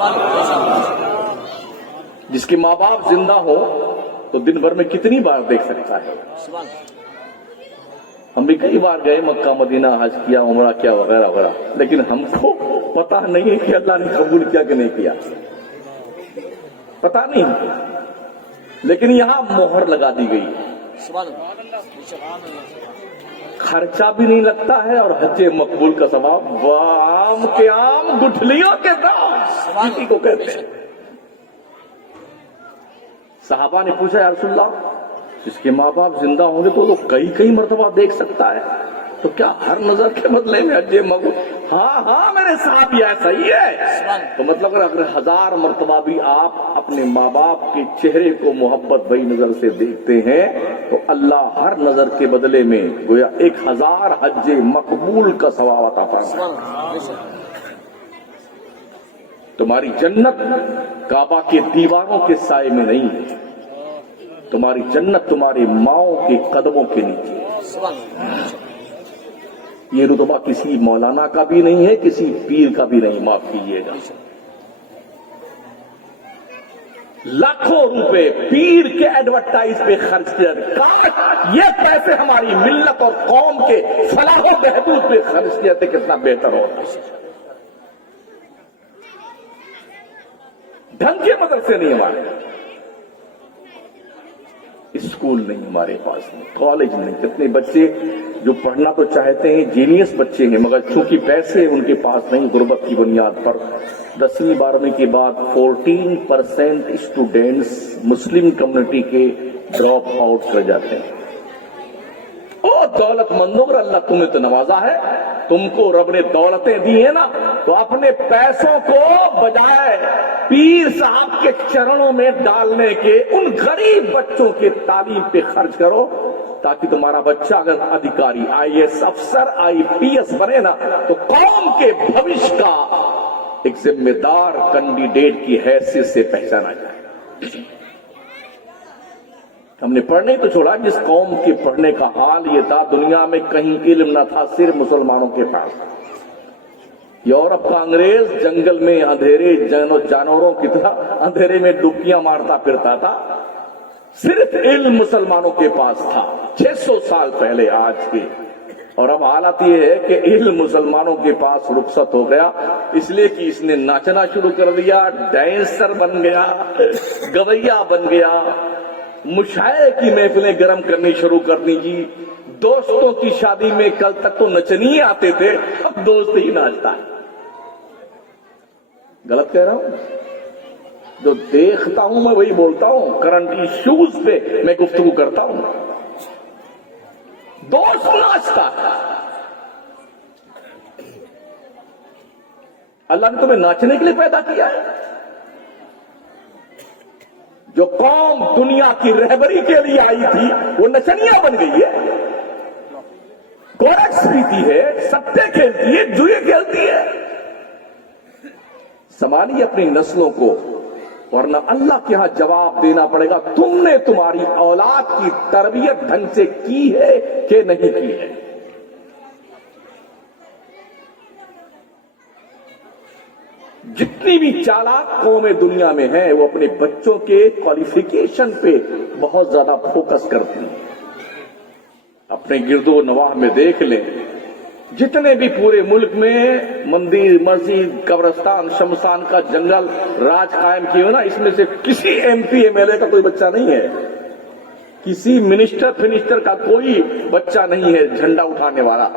جس کے ماں باپ زندہ ہو تو دن بھر میں کتنی بار دیکھ سکتا ہے؟ ہم بھی کئی بار گئے، مکہ مدینہ حج کیا، عمرہ کیا، وغیرہ وغیرہ، لیکن ہم کو پتہ نہیں ہے کہ اللہ نے قبول کیا کہ نہیں کیا، پتہ نہیں، لیکن یہاں مہر لگا دی گئی، خرچہ بھی نہیں لگتا ہے اور حج مقبول کا ثواب وام کے عام گٹھلیوں کے دام کسی کو کہتے ہیں۔ صحابہ نے پوچھا، یا رسول اللہ، جس کے ماں باپ زندہ ہوں گے تو وہ کئی مرتبہ دیکھ سکتا ہے، تو کیا ہر نظر کے بدلے میں حج مقبول؟ ہاں میرے صحابی ایسا ہی ہے۔ تو مطلب اگر 1000 مرتبہ بھی آپ اپنے ماں باپ کے چہرے کو محبت بھری نظر سے دیکھتے ہیں تو اللہ ہر نظر کے بدلے میں گویا 1000 حج مقبول کا ثواب عطا فرمائے۔ تمہاری جنت کعبہ کے دیواروں کے سائے میں نہیں ہے، تمہاری جنت تمہاری ماؤں کے قدموں کے نیچے۔ یہ رتبہ کسی مولانا کا بھی نہیں ہے، کسی پیر کا بھی نہیں، معاف کیجیے گا۔ لاکھوں روپے پیر کے ایڈورٹائز پہ خرچ کیا، یہ پیسے ہماری ملت اور قوم کے فلاح و بہبود پہ خرچ کیا تھے، کتنا بہتر ہوتا۔ ڈھنگ کے مدرسے نہیں ہمارے، اسکول نہیں ہمارے پاس، کالج نہیں، کتنے بچے جو پڑھنا تو چاہتے ہیں، جینیس بچے ہیں، مگر چونکہ پیسے ان کے پاس نہیں، غربت کی بنیاد پر 10ویں 12ویں کے بعد 14% اسٹوڈینٹس مسلم کمیونٹی کے ڈراپ آؤٹ کر جاتے ہیں۔ او دولت مندوں، اگر اللہ تمہیں تو نوازا ہے، تم کو رب نے دولتیں دی ہیں نا، تو اپنے پیسوں کو بجائے پیر صاحب کے چرنوں میں ڈالنے کے ان غریب بچوں کے تعلیم پہ خرچ کرو، تاکہ تمہارا بچہ اگر ادھیکاری IAS افسر IPS بنے نا تو قوم کے بھوش کا ایک ذمہ دار کینڈیڈیٹ کی حیثیت سے پہچانا جائے۔ ہم نے پڑھنے تو چھوڑا، جس قوم کے پڑھنے کا حال یہ تھا، دنیا میں کہیں علم نہ تھا، صرف مسلمانوں کے پاس۔ یورپ کا انگریز جنگل میں اندھیرے جانوروں کی طرح اندھیرے میں ڈبکیاں مارتا پھرتا تھا، صرف علم مسلمانوں کے پاس تھا 600 سال پہلے آج کے، اور اب حالت یہ ہے کہ علم مسلمانوں کے پاس رخصت ہو گیا، اس لیے کہ اس نے ناچنا شروع کر دیا، ڈینسر بن گیا، گویا بن گیا، مشاعرے کی محفلیں گرم کرنی شروع کر دی جی۔ دوستوں کی شادی میں کل تک تو نچنیے آتے تھے، اب دوست ہی ناچتا ہے۔ غلط کہہ رہا ہوں؟ جو دیکھتا ہوں میں وہی بولتا ہوں، کرنٹ ایشوز پہ میں گفتگو کرتا ہوں۔ دوست ناچتا ہے۔ اللہ نے تمہیں ناچنے کے لیے پیدا کیا ہے۔ جو قوم دنیا کی رہبری کے لیے آئی تھی وہ نچنیاں بن گئی ہے، کورکس پیتی ہے، سٹے کھیلتی ہے، جوئے کھیلتی ہے۔ سنبھالیے اپنی نسلوں کو، ورنہ اللہ کے ہاں جواب دینا پڑے گا، تم نے تمہاری اولاد کی تربیت ڈھنگ سے کی ہے کہ نہیں کی ہے۔ جتنی بھی چالاک قومیں دنیا میں ہیں وہ اپنے بچوں کے کوالیفیکیشن پہ بہت زیادہ فوکس کرتی ہیں۔ اپنے گرد و نواح میں دیکھ لیں، جتنے بھی پورے ملک میں مندر، مسجد، قبرستان، شمشان کا جنگل راج قائم کیے ہو نا، اس میں سے کسی M P M L A کا کوئی بچہ نہیں ہے، کسی منسٹر کا کوئی بچہ نہیں ہے جھنڈا اٹھانے والا۔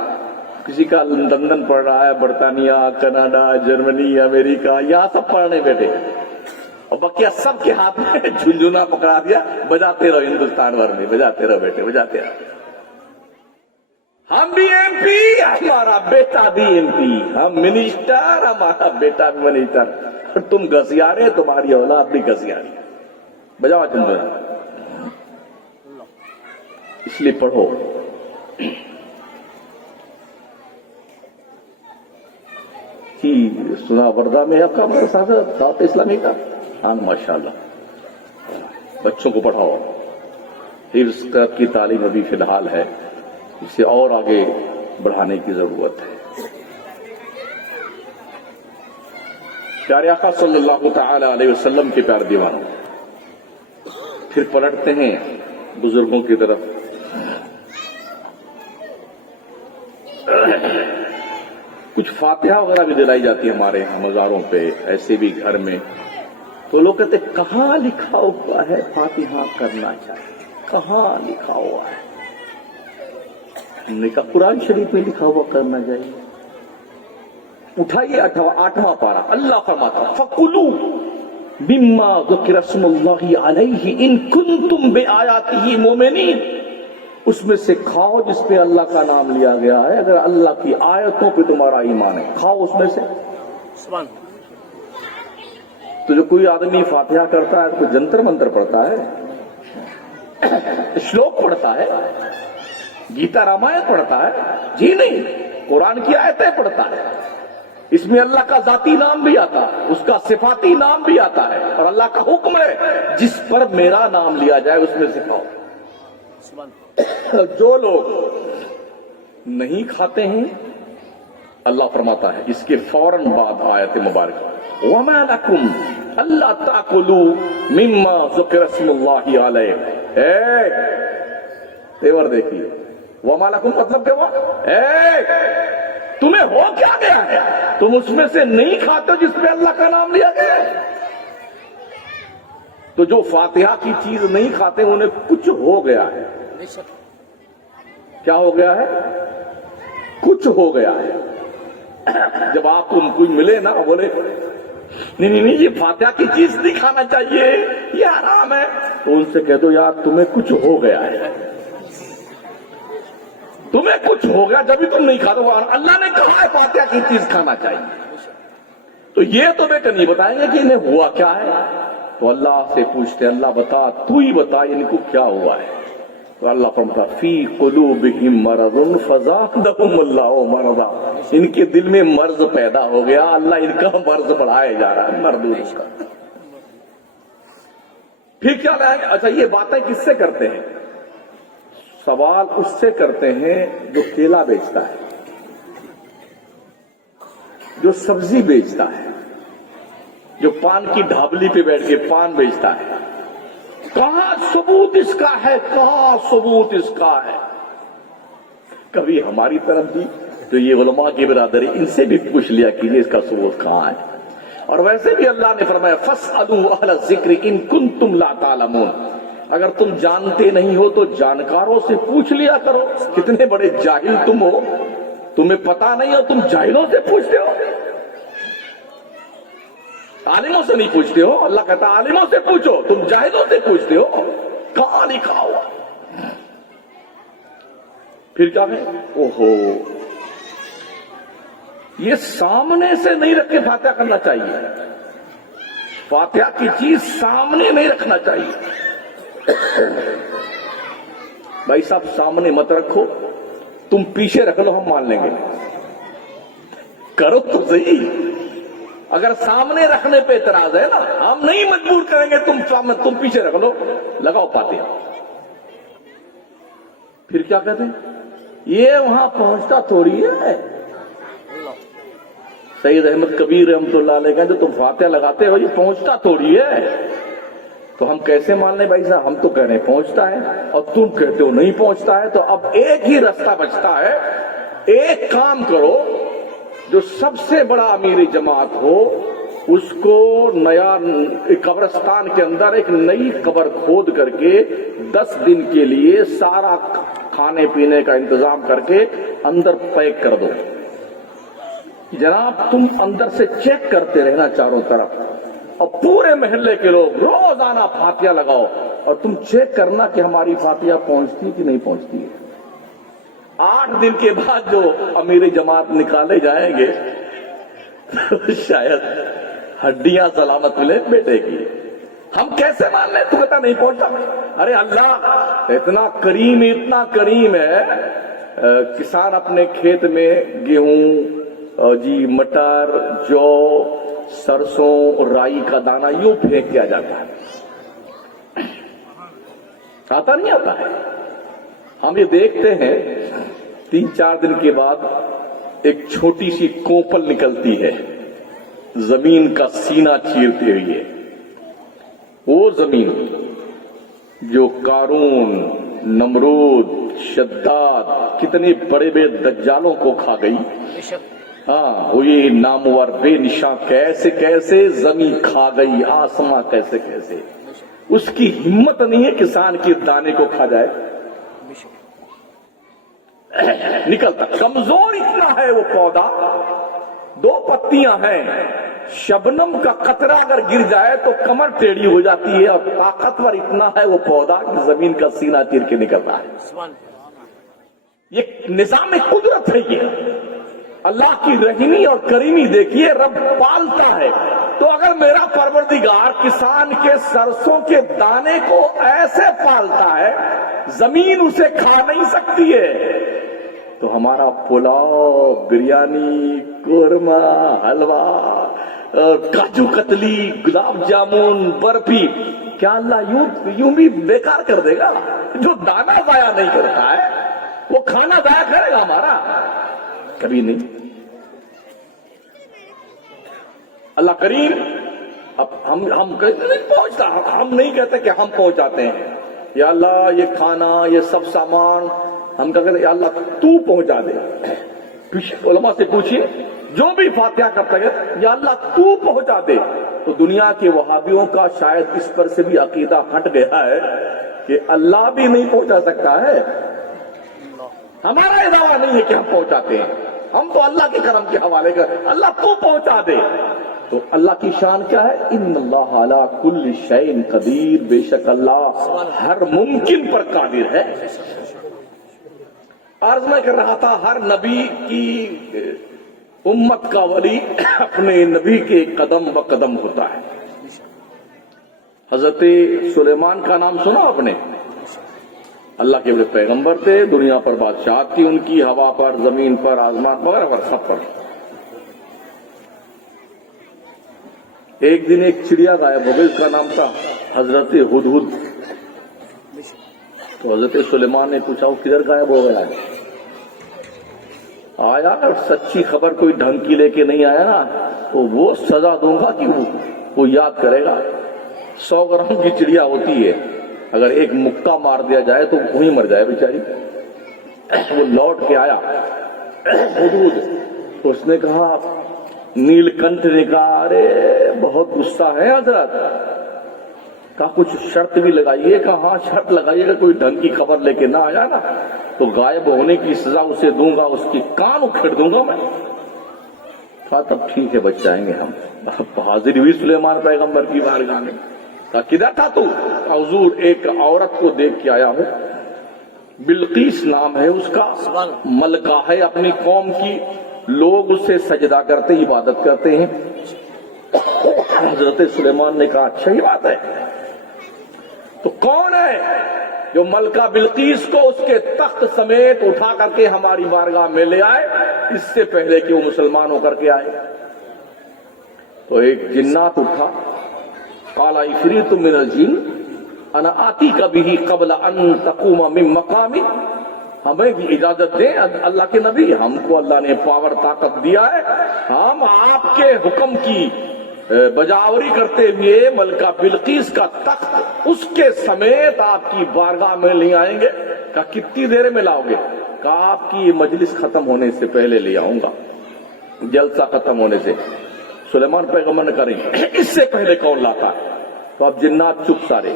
کسی کا لندن پڑھ رہا ہے، برطانیہ، کینیڈا، جرمنی، امریکہ، یہاں سب پڑھنے بیٹھے، اور بقیہ سب کے ہاتھ میں جھنجھنا پکڑا دیا، بجاتے رہو ہندوستان بھر میں، بجاتے رہو بیٹے، بجاتے رہو۔ ہم بھی ایم پی، ہمارا بیٹا بھی ایم پی، ہم منسٹر، ہمارا بیٹا بھی منسٹر، اور تم گھسیارے، تمہاری اولاد بھی گھسیاری۔ بجاؤ جھنجھنا۔ اس لیے پڑھو۔ جی سنا وردہ میں آپ کا مدرسہ دعوت اسلامی کا؟ ہاں ماشاءاللہ، بچوں کو پڑھاؤ۔ حفظ کی تعلیم ابھی فی الحال ہے، اسے اور آگے بڑھانے کی ضرورت ہے۔ پیارے آقا صلی اللہ تعالی علیہ وسلم کے پیارے دیوانوں، پھر پلٹتے ہیں بزرگوں کی طرف۔ کچھ فاتحہ وغیرہ بھی دلائی جاتی ہے ہمارے مزاروں پہ، ایسے بھی گھر میں، تو لوگ کہتے کہاں لکھا ہوا ہے فاتحہ کرنا چاہیے، کہاں لکھا ہوا ہے؟ ہم نے کہا قرآن شریف میں لکھا ہوا کرنا چاہیے۔ اٹھائیے 8واں پارہ، اللہ فرماتا فَكُلُوا مِمَّا ذُكِرَ اسْمُ اللَّهِ عَلَيْهِ إِن كُنتُم بِآيَاتِهِ مُؤْمِنِينَ، اس میں سے کھاؤ جس پہ اللہ کا نام لیا گیا ہے، اگر اللہ کی آیتوں پہ تمہارا ایمان ہے کھاؤ اس میں سے۔ سبحان۔ تو جو کوئی آدمی فاتحہ کرتا ہے کوئی جنتر منتر پڑھتا ہے، شلوک پڑھتا ہے، گیتا رامائن پڑھتا ہے؟ جی نہیں، قرآن کی آیتیں پڑھتا ہے، اس میں اللہ کا ذاتی نام بھی آتا ہے، اس کا صفاتی نام بھی آتا ہے، اور اللہ کا حکم ہے جس پر میرا نام لیا جائے اس میں سکھاؤ۔ جو لوگ نہیں کھاتے ہیں، اللہ فرماتا ہے اس کے فوراً بعد آیت مبارکہ وَمَا لَكُمْ أَلَّا تَأْكُلُوا مِمَّا ذُكِرَ اسْمُ اللَّهِ عَلَيْهِ۔ تیور دیکھیے، وَمَا لَكُمْ مطلب کیا ہوا؟ تمہیں ہو کیا گیا ہے؟ تم اس میں سے نہیں کھاتے جس پہ اللہ کا نام لیا گیا ہے۔ تو جو فاتحہ کی چیز نہیں کھاتے انہیں کچھ ہو گیا ہے۔ کیا ہو گیا ہے؟ کچھ ہو گیا ہے۔ جب آپ کو کوئی ملے نا بولے نہیں یہ فاتحہ کی چیز نہیں کھانا چاہیے، یہ حرام ہے، تو ان سے کہہ دو یار تمہیں کچھ ہو گیا ہے، تمہیں کچھ ہو گیا جبھی تم نہیں کھاتے۔ اللہ نے کہا ہے فاتحہ کی چیز کھانا چاہیے، تو یہ تو بیٹے نہیں بتائیں گے کہ انہیں ہوا کیا ہے، تو اللہ سے پوچھتے اللہ بتا، تو ہی بتا ان کو کیا ہوا ہے۔ تو اللہ فرماتا فی قلوبہم مرض فزادہم اللہ مرضا، ان کے دل میں مرض پیدا ہو گیا، اللہ ان کا مرض بڑھائے جا رہا ہے، مردود کا۔ پھر کیا لائیں گے؟ اچھا یہ باتیں کس سے کرتے ہیں؟ سوال اس سے کرتے ہیں جو کیلا بیچتا ہے، جو سبزی بیچتا ہے، جو پان کی ڈھابلی پہ بیٹھ کے پان بیچتا ہے، کہاں ثبوت اس کا ہے، کہاں ثبوت اس کا ہے؟ کبھی ہماری طرف بھی تو یہ علماء کی برادری، ان سے بھی پوچھ لیا کیجیے اس کا ثبوت کہاں ہے۔ اور ویسے بھی اللہ نے فرمایا فَاسْأَلُوا أَهْلَ الذِّكْرِ إِن كُنتُمْ لَا تَعْلَمُونَ، اگر تم جانتے نہیں ہو تو جانکاروں سے پوچھ لیا کرو۔ کتنے بڑے جاہل تم ہو، تمہیں پتا نہیں ہو، تم جاہلوں سے پوچھتے ہو، عالموں سے نہیں پوچھتے ہو۔ اللہ کہتا ہے عالموں سے پوچھو، تم جاہلوں سے پوچھتے ہو، کہاں لکھا ہوا؟ پھر کیا ہے؟ اوہو، یہ سامنے سے نہیں رکھ کے فاتحہ کرنا چاہیے، فاتحہ کی چیز سامنے نہیں رکھنا چاہیے۔ بھائی صاحب سامنے مت رکھو، تم پیچھے رکھ لو، ہم مان لیں گے، کرو تو صحیح۔ اگر سامنے رکھنے پہ اعتراض ہے نا، ہم نہیں مجبور کریں گے، تم پیچھے رکھ لو، لگاؤ فاتحہ۔ پھر کیا کہتے ہیں؟ یہ وہاں پہنچتا تھوڑی ہے۔ سید احمد کبیر رحمۃ اللہ علیہ کہ جو تم فاتحہ لگاتے ہو یہ پہنچتا تھوڑی ہے، تو ہم کیسے مان لیں بھائی صاحب؟ ہم تو کہہ رہے ہیں پہنچتا ہے اور تم کہتے ہو نہیں پہنچتا ہے۔ تو اب ایک ہی راستہ بچتا ہے، ایک کام کرو، جو سب سے بڑا امیر جماعت ہو اس کو نیا قبرستان کے اندر ایک نئی قبر کھود کر کے 10 دن کے لیے سارا کھانے پینے کا انتظام کر کے اندر پیک کر دو۔ جناب تم اندر سے چیک کرتے رہنا چاروں طرف، اور پورے محلے کے لوگ روزانہ فاتحہ لگاؤ، اور تم چیک کرنا کہ ہماری فاتحہ پہنچتی کہ نہیں پہنچتی ہے۔ 8 دن کے بعد جو امیر جماعت نکالے جائیں گے شاید ہڈیاں سلامت ملے بیٹے کی۔ ہم کیسے مان لیں؟ تو کہتا نہیں پہنچتا۔ ارے اللہ اتنا کریم، اتنا کریم ہے، کسان اپنے کھیت میں گیہوں جی مٹر، جو، سرسوں اور رائی کا دانہ یوں پھینک دیا جاتا ہے، آتا نہیں آتا ہے۔ ہم یہ دیکھتے ہیں 3-4 دن کے بعد ایک چھوٹی سی کوپل نکلتی ہے زمین کا سینہ چیرتے ہوئے، وہ زمین جو قارون، نمرود، شداد کتنے بڑے بڑے دجالوں کو کھا گئی، ہاں وہ یہ نامور بے نشاں کیسے کیسے زمین کھا گئی، آسماں کیسے کیسے، اس کی ہمت نہیں ہے کسان کے دانے کو کھا جائے، نکلتا کمزور اتنا ہے وہ پودا، 2 پتیاں ہیں، شبنم کا قطرہ اگر گر جائے تو کمر ٹیڑھی ہو جاتی ہے، اور طاقتور اتنا ہے وہ پودا کہ زمین کا سینہ چیر کے نکلتا ہے۔ یہ نظام قدرت ہے، یہ اللہ کی رحیمی اور کریمی دیکھیے، رب پالتا ہے۔ تو اگر میرا پروردگار کسان کے سرسوں کے دانے کو ایسے پالتا ہے، زمین اسے کھا نہیں سکتی ہے، تو ہمارا پلاؤ، بریانی، قورمہ، حلوہ، کاجو کتلی، گلاب جامن، برفی، کیا اللہ یوں بھی بیکار کر دے گا؟ جو دانا ضائع نہیں کرتا ہے وہ کھانا ضائع کرے گا ہمارا؟ کبھی نہیں۔ اللہ کریم، اب ہم کہتے نہیں پہنچتا، ہم نہیں کہتے کہ ہم پہنچاتے ہیں، یا اللہ یہ کھانا، یہ سب سامان، ہم کہتے ہیں یا اللہ تو پہنچا دے۔ علماء سے پوچھئے، جو بھی فاتحہ کرتا ہے یا اللہ تو پہنچا دے، تو دنیا کے وہابیوں کا شاید اس پر سے بھی عقیدہ ہٹ گیا ہے کہ اللہ بھی نہیں پہنچا سکتا ہے۔ ہمارا یہ دعویٰ نہیں ہے کہ ہم پہنچاتے ہیں، ہم تو اللہ کے کرم کے حوالے کر، اللہ تو پہنچا دے۔ تو اللہ کی شان کیا ہے؟ ان اللہ علی کل شیء قدیر، بے شک اللہ ہر ممکن پر قادر ہے۔ عرض میں کر رہا تھا، ہر نبی کی امت کا ولی اپنے نبی کے قدم و قدم ہوتا ہے۔ حضرت سلیمان کا نام سنا آپ نے؟ اللہ کے بڑے پیغمبر تھے، دنیا پر بادشاہت تھی ان کی، ہوا پر، زمین پر، آسمان وغیرہ پر، سب پر۔ ایک دن ایک چڑیا غائب ہو گئی، اس کا نام تھا حضرت ہدہد۔ تو حضرت سلیمان نے پوچھا وہ کدھر غائب ہو گیا ہے؟ آیا اور سچی خبر کوئی ڈھنگ کی لے کے نہیں آیا نا تو وہ سزا دوں گا کہ وہ یاد کرے گا۔ 100 گرام کی چڑیا ہوتی ہے، اگر ایک مکہ مار دیا جائے تو وہیں مر جائے بیچاری. وہ لوٹ کے آیا حدود، تو اس نے کہا، نیل کنٹھ نے کہا ارے بہت غصہ ہے حضرت. کہا کچھ شرط بھی لگائیے. کہا ہاں شرط لگائیے گا، کوئی ڈھنگ کی خبر لے کے نہ آیا نا تو غائب ہونے کی سزا اسے دوں گا، اس کی کان اکھیڑ دوں گا میں. کہا تب ٹھیک ہے بچ جائیں گے ہم. حاضر ہوئی سلیمان پیغمبر کی بارگاہ میں. کہا کدھر تھا تو؟ حضور ایک عورت کو دیکھ کے آیا ہوں، بلقیس نام ہے اس کا، ملکہ ہے اپنی قوم کی، لوگ اسے سجدہ کرتے عبادت کرتے ہیں. حضرت سلیمان نے کہا اچھا ہی بات ہے. تو کون ہے جو ملکہ بلقیس کو اس کے تخت سمیت اٹھا کر کے ہماری بارگاہ میں لے آئے اس سے پہلے کہ وہ مسلمان ہو کر کے آئے؟ تو ایک جنات اٹھا، قال عفریت من الجن انا آتیک بہ قبل ان تقوم من مقامک. ہمیں بھی اجازت دیں اللہ کے نبی، ہم کو اللہ نے پاور طاقت دیا ہے، ہم آپ کے حکم کی بجاوری کرتے ہوئے ملکہ بلقیس کا تخت اس کے سمیت آپ کی بارگاہ میں لے آئیں گے. کہا کتنی دیر میں لاؤ گے؟ کہا آپ کی یہ مجلس ختم ہونے سے پہلے لے آؤں گا، جلسہ ختم ہونے سے. سلیمان پیغمبر نے کہا اس سے پہلے کون لاتا ہے؟ تو اب جنات چپ سارے.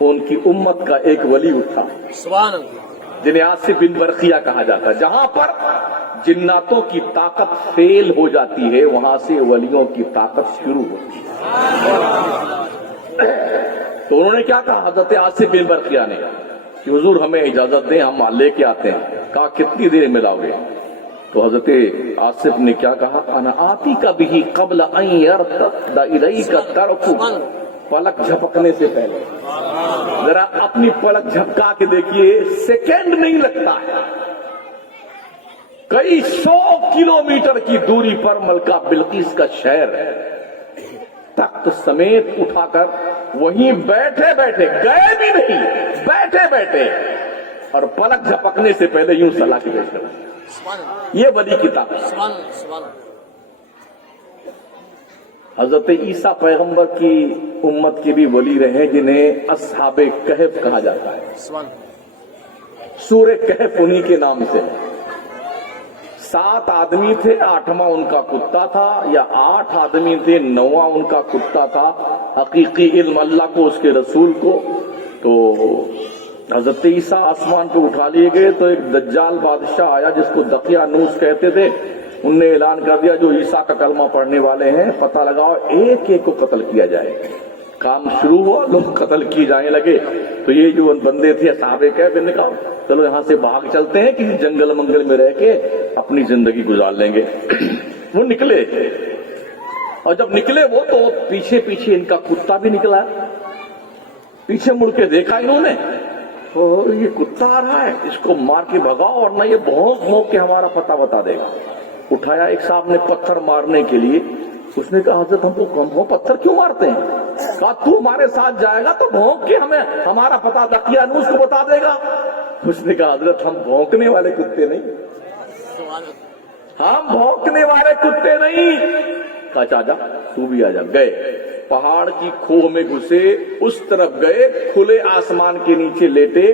ان کی امت کا ایک ولی اٹھا سبحان اللہ، جنہیں آصف بن برقیہ کہا جاتا ہے. جہاں پر جناتوں کی طاقت فیل ہو جاتی ہے وہاں سے ولیوں کی طاقت شروع ہوتی ہے. تو انہوں نے کیا کہا حضرت آصف بن برقیہ نے کہ حضور ہمیں اجازت دیں ہم لے کے آتے ہیں. کہا کتنی دیر میں لاؤ گے؟ تو حضرت آصف نے کیا کہا، انا آتیک بہ قبل ان یرتد الیک طرفک. پلک جھپکنے سے پہلے. ذرا اپنی پلک جھپکا کے دیکھیے، سیکنڈ نہیں لگتا ہے. کئی 100 کلومیٹر کی دوری پر ملکہ بلقیس کا شہر ہے. تخت سمیت اٹھا کر وہیں بیٹھے بیٹھے، گئے بھی نہیں، بیٹھے بیٹھے اور پلک جھپکنے سے پہلے یوں صلاح کی پیش کرنا. یہ ولی کی طاقت. حضرت عیسیٰ پیغمبر کی امت کے بھی ولی رہے جنہیں اصحاب کہف کہا جاتا ہے. سورہ کہف انہی کے نام سے. 7 آدمی تھے، 8واں ان کا کتا تھا، یا 8 آدمی تھے، 9واں ان کا کتا تھا. حقیقی علم اللہ کو، اس کے رسول کو. تو حضرت عیسیٰ آسمان پہ اٹھا لیے گئے تو ایک دجال بادشاہ آیا جس کو دقیانوس کہتے تھے. ان نے اعلان کر دیا جو عیسیٰ کا کلمہ پڑھنے والے ہیں پتہ لگاؤ، ایک ایک کو قتل کیا جائے. کام شروع ہوا، لوگ قتل کیے جانے لگے. تو یہ جو بندے تھے صحابہ کہف نے کہا چلو یہاں سے بھاگ چلتے ہیں، کسی جنگل منگل میں رہ کے اپنی زندگی گزار لیں گے. وہ نکلے، اور جب نکلے وہ تو پیچھے پیچھے ان کا کتا بھی نکلا. پیچھے مڑ کے دیکھا انہوں نے، یہ کتا آ رہا ہے، اس کو مار کے بھگاؤ ورنہ یہ بہت موقع ہمارا پتہ بتا دے گا. اٹھایا ایک صاحب نے پتھر مارنے کے لیے. اس نے کہا حضرت ہم کو کم ہو، پتھر کیوں مارتے ہیں؟ کہا تو ہمارے ساتھ جائے گا تو بھونک کے ہمیں ہمارا پتہ دقیانوس کو بتا دے گا. اس نے کہا حضرت ہم بھونکنے والے کتے نہیں، ہم بھونکنے والے کتے نہیں. کہا چاچا تو بھی آ جا. گئے پہاڑ کی کھوہ میں گھسے، اس طرف گئے، کھلے آسمان کے نیچے لیٹے،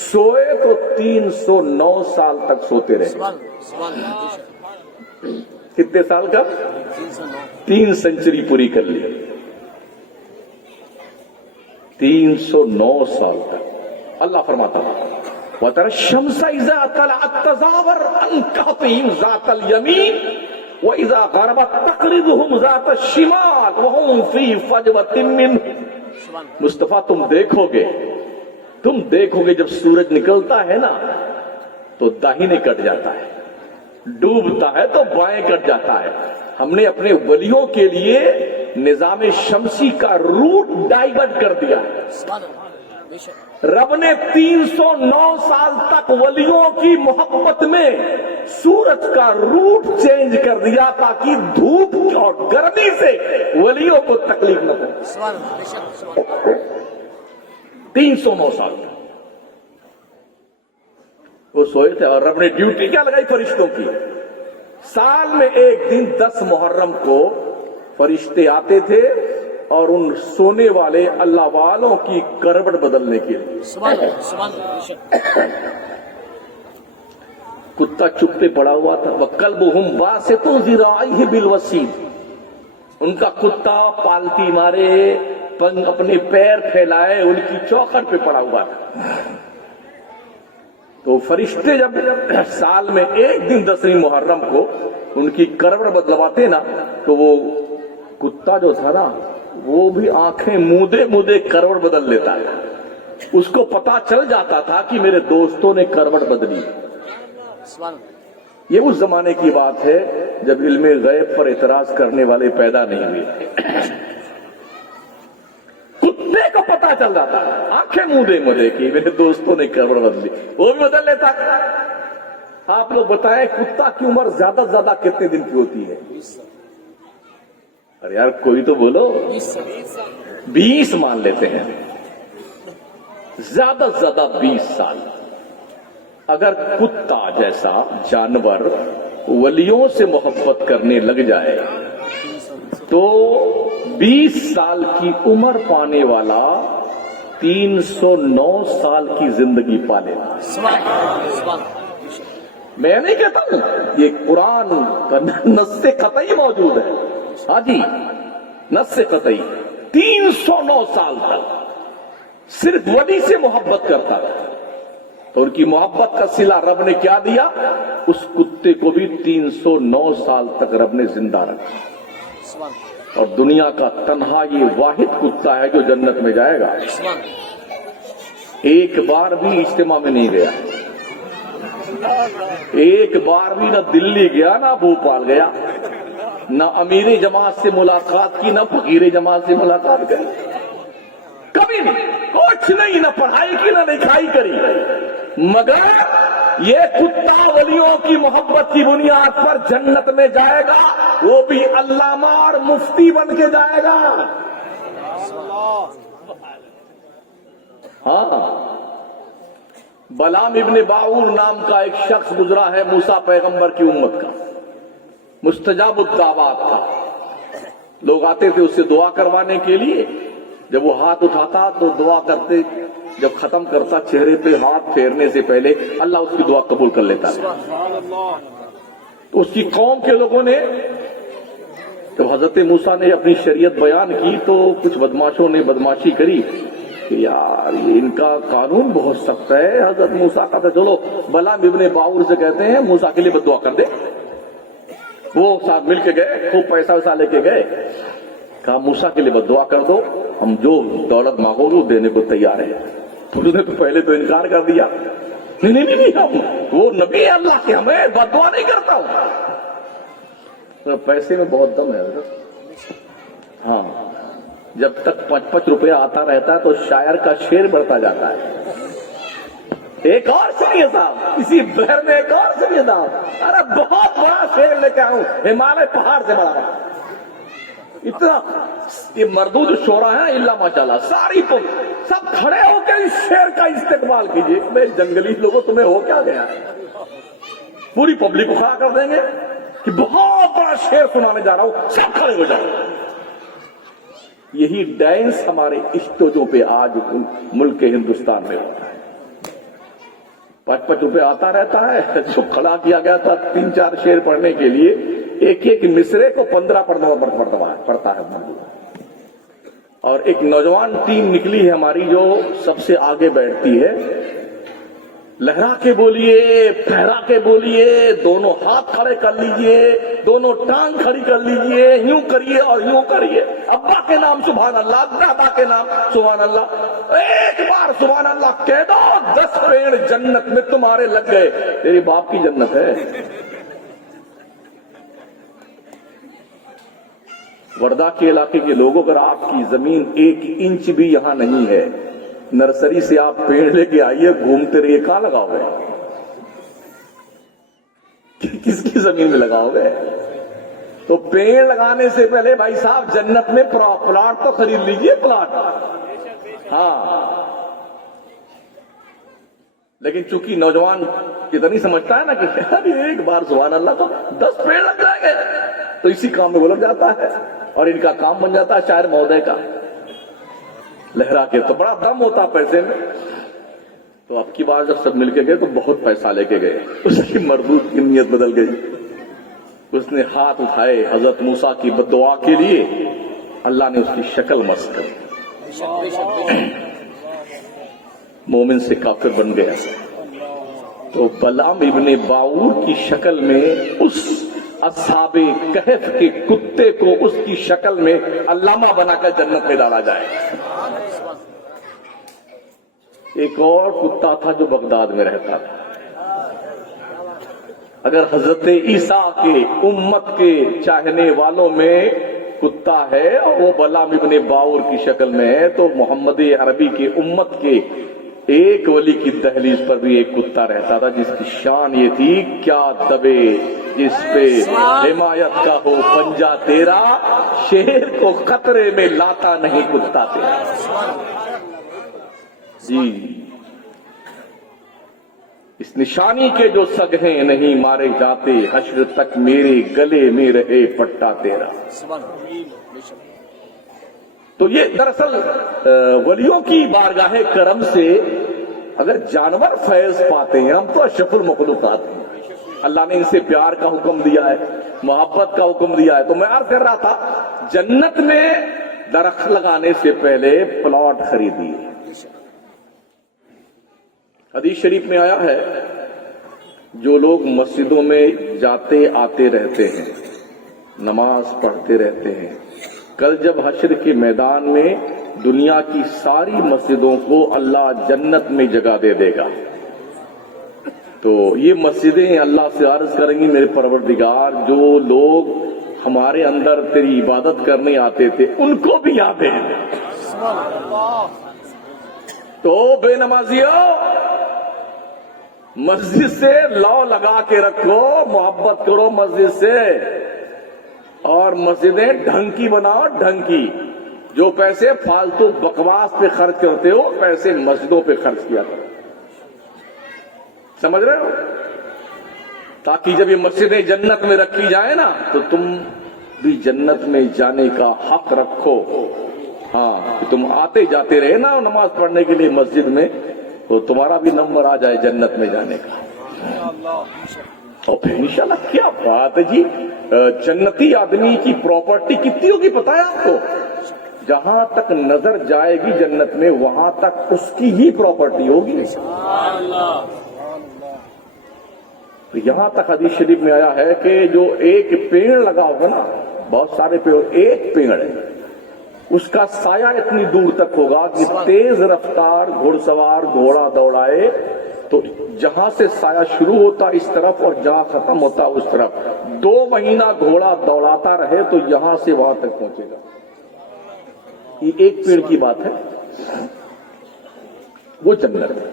سوئے تو 309 سال تک سوتے رہے. کتنے سال کا؟ 3 سنچری پوری کر لی. 309 سال تک. اللہ فرماتا وَتَرَى الشَّمْسَ إِذَا طَلَعَتْ تَزَاوَرُ عَنْ كَهْفِهِمْ ذَاتَ الْيَمِينِ وَإِذَا غَرَبَتْ تَقْرِضُهُمْ ذَاتَ الشِّمَالِ وَهُمْ فِي فَجْوَةٍ مِّنْهُ. مصطفیٰ تم دیکھو گے جب سورج نکلتا ہے نا تو داہنے کٹ جاتا ہے، ڈوبتا ہے تو بائیں کٹ جاتا ہے. ہم نے اپنے ولیوں کے لیے نظام شمسی کا روٹ ڈائیورٹ کر دیا. رب نے 309 سال تک ولیوں کی محبت میں سورج کا روٹ چینج کر دیا تاکہ دھوپ اور گرمی سے ولیوں کو تکلیف نہ ہو. 309 سال تک وہ سوئے تھے. اور رب نے ڈیوٹی کیا لگائی فرشتوں کی؟ سال میں ایک دن 10 محرم کو فرشتے آتے تھے اور ان سونے والے اللہ والوں کی کروٹ بدلنے کے لیے. سبحان اللہ سبحان اللہ بے شک کتا چپ پہ پڑا ہوا تھا. وَكَلْبُهُمْ بَاسِطٌ ذِرَاعَيْهِ بِالْوَسِيدِ. ان کا کتا پالتی مارے اپنے پیر پھیلائے ان کی چوکھٹ پہ پڑا ہوا تھا. تو فرشتے جب سال میں ایک دن 10ویں محرم کو ان کی کروٹ بدلواتے نا تو وہ کتا جو تھا نا وہ بھی آنکھیں مودے مودے کروٹ بدل لیتا ہے. اس کو پتا چل جاتا تھا کہ میرے دوستوں نے کروٹ بدلی. سبحان اللہ یہ اس زمانے کی بات ہے جب علم غیب پر اعتراض کرنے والے پیدا نہیں ہوئے. کتے کو پتا چل جاتا آنکھیں مودے مودے کی میرے دوستوں نے کروٹ بدلی, وہ بھی بدل لیتا. آپ لوگ بتائیں کتا کی عمر زیادہ سے زیادہ کتنے دن کی ہوتی ہے؟ 20 سال ارے یار کوئی تو بولو. 20 سال 20 مان لیتے ہیں, زیادہ سے زیادہ 20 سال. اگر کتا جیسا جانور ولیوں سے محبت کرنے لگ جائے تو 20 سال کی عمر پانے والا 309 سال کی زندگی پالے گا. سبحان اللہ میں نہیں کہتا ہوں, یہ قرآن کا نص قطعی موجود ہے. ہاں جی, نص قطعی 309 سال تک صرف ولی سے محبت کرتا ہے. تو ان کی محبت کا صلہ رب نے کیا دیا, اس کتے کو بھی 309 سال تک رب نے زندہ رکھا. سبحان اللہ اور دنیا کا تنہا یہ واحد کتا ہے جو جنت میں جائے گا. سبحان اللہ ایک بار بھی اجتماع میں نہیں گیا, ایک بار بھی نہ دلی گیا نہ بھوپال گیا, نہ امیر جماعت سے ملاقات کی نہ فقیر جماعت سے ملاقات کی, کبھی نہیں, کچھ نہیں, نہ پڑھائی کی نہ لکھائی کری. مگر یہ کتا ولیوں کی محبت کی بنیاد پر جنت میں جائے گا, وہ بھی علامہ اور مفتی بن کے جائے گا. ہاں, بلام ابن باعور نام کا ایک شخص گزرا ہے موسیٰ پیغمبر کی امت کا, مستجاب الدعوات تھا. لوگ آتے تھے اس سے دعا کروانے کے لیے, جب وہ ہاتھ اٹھاتا تو دعا کرتے, جب ختم کرتا چہرے پہ ہاتھ پھیرنے سے پہلے اللہ اس کی دعا قبول کر لیتا ہے. تو اس کی قوم کے لوگوں نے جب حضرت موسیٰ نے اپنی شریعت بیان کی تو کچھ بدماشوں نے بدماشی کری کہ یار یہ ان کا قانون بہت سخت ہے. حضرت موسیٰ کا تو چلو بلام ابن باعور سے کہتے ہیں موسیٰ کے لیے بد دعا کر دے. وہ ساتھ مل کے گئے, خوب پیسہ ویسا لے کے گئے, کہا موسیٰ کے لیے بد دعا کر دو, ہم جو دولت مانگو وہ دینے کو تیار ہے. تو اس نے تو پہلے تو انکار کر دیا, نہیں ہم وہ نبی ہے اللہ کے, ہمیں بد دعا نہیں کرتا ہوں. پیسے میں بہت دم ہے حضرت. ہاں, جب تک 5-5 روپے آتا رہتا ہے تو شاعر کا شعر بڑھتا جاتا ہے. ایک اور سنیے صاحب, اسی بہر میں ایک اور سنیے صاحب, ارے بہت بڑا شعر لے کے آؤں, ہمالیہ پہاڑ سے بڑا بڑا. اتنا یہ مردود شعرا ہے اللہ ماشاءاللہ, ساری سب کھڑے ہو کے اس شعر کا استقبال کیجیے. میں جنگلی لوگوں تمہیں ہو کیا گیا, پوری پبلک کو کھڑا کر دیں گے کہ بہت بڑا شعر سنانے جا رہا ہوں, سب کھڑے ہو جائیں. یہی ڈانس ہمارے اسٹیجوں پہ آج ملک ہندوستان میں ہوتا ہے. 5-5 روپے آتا رہتا ہے. جو کھڑا کیا گیا تھا 3-4 شعر پڑھنے کے لیے, ایک ایک مصرے کو 15 پڑھتا ہے. اور ایک نوجوان ٹیم نکلی ہے ہماری جو سب سے آگے بیٹھتی ہے. لہرا کے بولیے, پھیلا کے بولیے, دونوں ہاتھ کھڑے کر لیجئے, دونوں ٹانگ کھڑی کر لیجئے, یوں کریے اور یوں کریے. ابا کے نام سبحان اللہ, دادا کے نام سبحان اللہ. ایک بار سبحان اللہ کہہ دو, 10 پیڑ جنت میں تمہارے لگ گئے. تیری باپ کی جنت ہے. وردہ کے علاقے کے لوگوں, اگر آپ کی زمین 1 انچ بھی یہاں نہیں ہے, نرسری سے آپ پیڑ لے کے آئیے, گھومتے رہیے, کہاں لگاؤ گے, کس کی زمین میں لگاؤ گے؟ تو پیڑ لگانے سے پہلے بھائی صاحب جنت میں پلاٹ تو خرید لیجئے, پلاٹ. ہاں, لیکن چونکہ نوجوان اتنی سمجھتا ہے نا کہ ایک بار سبحان اللہ تو 10 پیڑ لگ جائیں گے. تو اسی کام میں وہ لگ جاتا ہے اور ان کا کام بن جاتا ہے شاعر مہودے کا لہرا کے. تو بڑا دم ہوتا پیسے میں. تو اب کی بار جب سب مل کے گئے تو بہت پیسہ لے کے گئے. اس کی مردود کی نیت بدل گئی. اس نے ہاتھ اٹھائے حضرت موسیٰ کی بددعا کے لیے, اللہ نے اس کی شکل مست کری, مومن سے کافر بن گیا. تو بلعام ابن باعور کی شکل میں اس اصحاب کہف کے کتے کو اس کی شکل میں علامہ بنا کر جنت میں ڈالا جائے. ایک اور کتا تھا جو بغداد میں رہتا تھا. اگر حضرت عیسیٰ کے امت کے چاہنے والوں میں کتا ہے اور وہ بلعام ابن باعور کی شکل میں ہے, تو محمد عربی کی امت کے ایک ولی کی دہلیز پر بھی ایک کتا رہتا تھا جس کی شان یہ تھی, کیا دبے جس پہ حمایت کا ہو پنجا تیرا, شیر کو خطرے میں لاتا نہیں کتا تیرا. جی, اس نشانی کے جو سگ ہیں نہیں مارے جاتے, حشر تک میرے گلے میں رہے پٹا تیرا. تو یہ دراصل ولیوں کی بارگاہ کرم سے اگر جانور فیض پاتے ہیں, ہم تو اشرف المخلوقات ہیں, اللہ نے ان سے پیار کا حکم دیا ہے, محبت کا حکم دیا ہے. تو میں عرض کر رہا تھا, جنت میں درخت لگانے سے پہلے پلاٹ خریدیے. حدیث شریف میں آیا ہے, جو لوگ مسجدوں میں جاتے آتے رہتے ہیں, نماز پڑھتے رہتے ہیں, کل جب حشر کے میدان میں دنیا کی ساری مسجدوں کو اللہ جنت میں جگہ دے دے گا. تو یہ مسجدیں اللہ سے عرض کریں گی, میرے پروردگار جو لوگ ہمارے اندر تیری عبادت کرنے آتے تھے ان کو بھی یاد ہے. تو بے نمازیوں, مسجد سے لو لگا کے رکھو, محبت کرو مسجد سے, اور مسجدیں ڈھنگ کی بناؤ, ڈھنگ کی. جو پیسے فالتو بکواس پہ خرچ کرتے ہو, پیسے مسجدوں پہ خرچ کیا کرو. سمجھ رہے ہو؟ تاکہ جب یہ مسجدیں جنت میں رکھی جائیں نا, تو تم بھی جنت میں جانے کا حق رکھو. ہاں, کہ تم آتے جاتے رہے نا نماز پڑھنے کے لیے مسجد میں, تو تمہارا بھی نمبر آ جائے جنت میں جانے کا. اور پھر انشاءاللہ کیا بات ہے جی, جنتی آدمی کی پراپرٹی کتنی ہوگی پتہ ہے آپ کو؟ جہاں تک نظر جائے گی جنت میں وہاں تک اس کی ہی پراپرٹی ہوگی. تو یہاں تک حدیث شریف میں آیا ہے کہ جو ایک پیڑ لگا ہوگا نا, بہت سارے پیڑ, ایک پیڑ ہے, اس کا سایہ اتنی دور تک ہوگا کہ تیز رفتار گھڑ سوار گھوڑا دوڑائے تو جہاں سے سایہ شروع ہوتا اس طرف اور جہاں ختم ہوتا اس طرف, 2 مہینہ گھوڑا دوڑاتا رہے تو یہاں سے وہاں تک پہنچے گا. یہ ایک پیڑ کی بات ہے, وہ جنت ہے.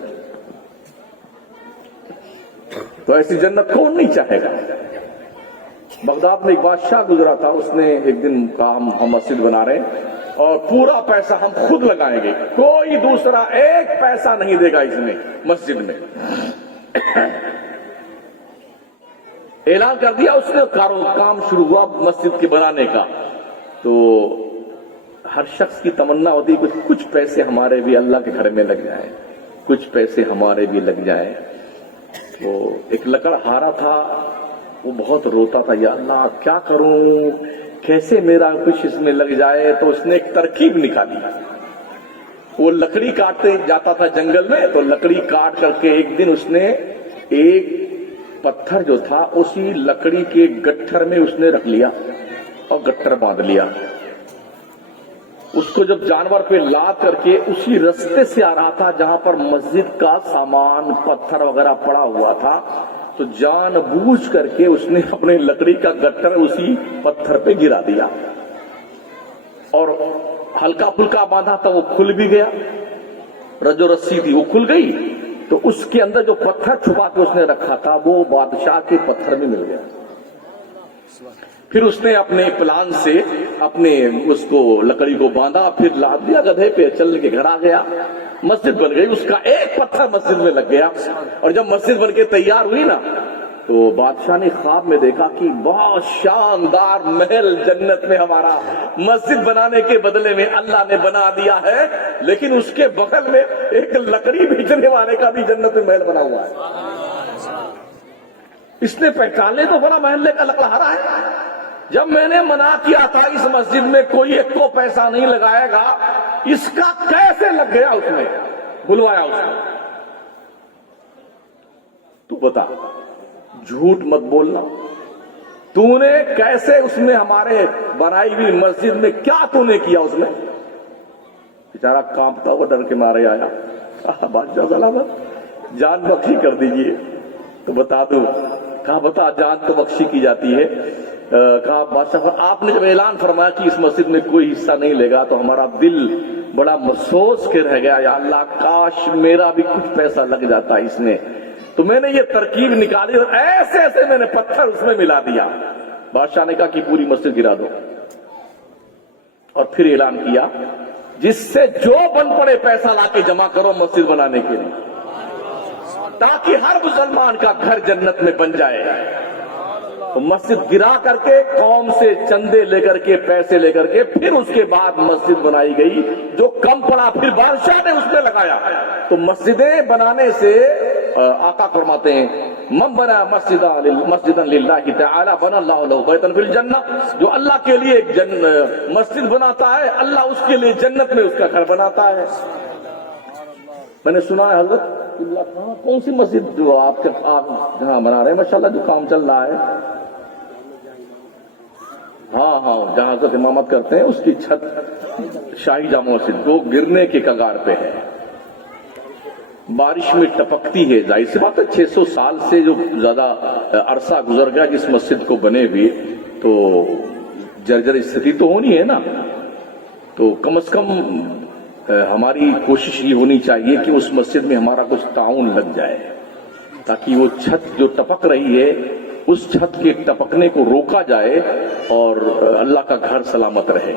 تو ایسی جنت کون نہیں چاہے گا. بغداد میں ایک بادشاہ گزرا تھا, اس نے ایک دن کہا ہم مسجد بنا رہے ہیں اور پورا پیسہ ہم خود لگائیں گے, کوئی دوسرا ایک پیسہ نہیں دے گا اس میں مسجد میں. اعلان کر دیا اس نے, کام شروع ہوا مسجد کے بنانے کا. تو ہر شخص کی تمنا ہوتی ہے کہ کچھ پیسے ہمارے بھی اللہ کے گھر میں لگ جائیں, کچھ پیسے ہمارے بھی لگ جائیں. تو ایک لکڑہارا تھا, وہ بہت روتا تھا, یا اللہ کیا کروں, کیسے میرا کچھ اس میں لگ جائے. تو اس نے ایک ترکیب نکالی. وہ لکڑی کاٹتے جاتا تھا جنگل میں, تو لکڑی کاٹ کر کے ایک دن اس نے ایک پتھر جو تھا اسی لکڑی کے گٹھر میں اس نے رکھ لیا اور گٹھر باندھ لیا. اس کو جب جانور پہ لاد کر کے اسی رستے سے آ رہا تھا جہاں پر مسجد کا سامان پتھر وغیرہ پڑا ہوا تھا, تو جان بوجھ کر کے اس نے اپنے لکڑی کا گٹر اسی پتھر پہ گرا دیا, اور ہلکا پھلکا باندھا تھا وہ کھل بھی گیا, جو رسی تھی وہ کھل گئی. تو اس کے اندر جو پتھر چھپا کے اس نے رکھا تھا وہ بادشاہ کے پتھر میں مل گیا. پھر اس نے اپنے پلان سے اپنے اس کو لکڑی کو باندھا, پھر لاد دیا گدھے پہ, چل کے گھر آ گیا. مسجد بن گئی, اس کا ایک پتھر مسجد میں لگ گیا. اور جب مسجد بن کے تیار ہوئی نا, تو بادشاہ نے خواب میں دیکھا کہ بہت شاندار محل جنت میں ہمارا مسجد بنانے کے بدلے میں اللہ نے بنا دیا ہے، لیکن اس کے بغل میں ایک لکڑی بیچنے والے کا بھی جنت میں محل بنا ہوا ہے۔ اس نے پہچانے تو بڑا محلے کا لکڑہارا ہے۔ جب میں نے منع کیا تھا اس مسجد میں کوئی ایک کو پیسہ نہیں لگائے گا، اس کا کیسے لگ گیا؟ اس نے بلوایا اس کو۔ تو بتا، جھوٹ مت بولنا، تو نے کیسے اس میں ہمارے بنائی ہوئی مسجد میں کیا تو نے کیا؟ اس میں بیچارہ کانپتا ہوا ڈر کے مارے آیا، بادشاہ سلامت جان بخشی کر دیجئے۔ تو بتا دو، کہا بتا جان تو بخشی کی جاتی ہے۔ کہا بادشاہ آپ نے جب اعلان فرمایا کہ اس مسجد میں کوئی حصہ نہیں لے گا تو ہمارا دل بڑا محسوس کے رہ گیا، یا اللہ کاش میرا بھی کچھ پیسہ لگ جاتا اس میں۔ تو میں نے یہ ترکیب نکالی اور ایسے ایسے میں نے پتھر اس میں ملا دیا۔ بادشاہ نے کہا کہ پوری مسجد گرا دو، اور پھر اعلان کیا جس سے جو بن پڑے پیسہ لا کے جمع کرو مسجد بنانے کے لیے، تاکہ ہر مسلمان کا گھر جنت میں بن جائے۔ تو مسجد گرا کر کے قوم سے چندے لے کر کے پیسے لے کر کے پھر اس کے بعد مسجد بنائی گئی۔ جو کم پڑا پھر بادشاہ نے اس میں لگایا۔ تو مسجدیں بنانے سے آقا فرماتے ہیں من بنا مسجدا للہ تعالی بنا اللہ لہ بیتا فی الجنہ، جو اللہ کے لیے ایک مسجد بناتا ہے اللہ اس کے لیے جنت میں اس کا گھر بناتا ہے۔ میں نے سنا ہے حضرت کون سی مسجد جو آپ جہاں بنا رہے ہیں ماشاءاللہ جو کام چل رہا ہے، ہاں جہاں حضرت امامت کرتے ہیں اس کی چھت شاہی جامع مسجد وہ گرنے کے کگار پہ ہے، بارش میں ٹپکتی ہے۔ ظاہر سی بات ہے 600 سال سے جو زیادہ عرصہ گزر گیا جس مسجد کو بنے ہوئے، تو جرجر استھتی تو ہونی ہے نا۔ تو کم از کم ہماری کوشش یہ ہونی چاہیے کہ اس مسجد میں ہمارا کچھ تعاون لگ جائے، تاکہ وہ چھت جو ٹپک رہی ہے اس چھت کے ٹپکنے کو روکا جائے اور اللہ کا گھر سلامت رہے۔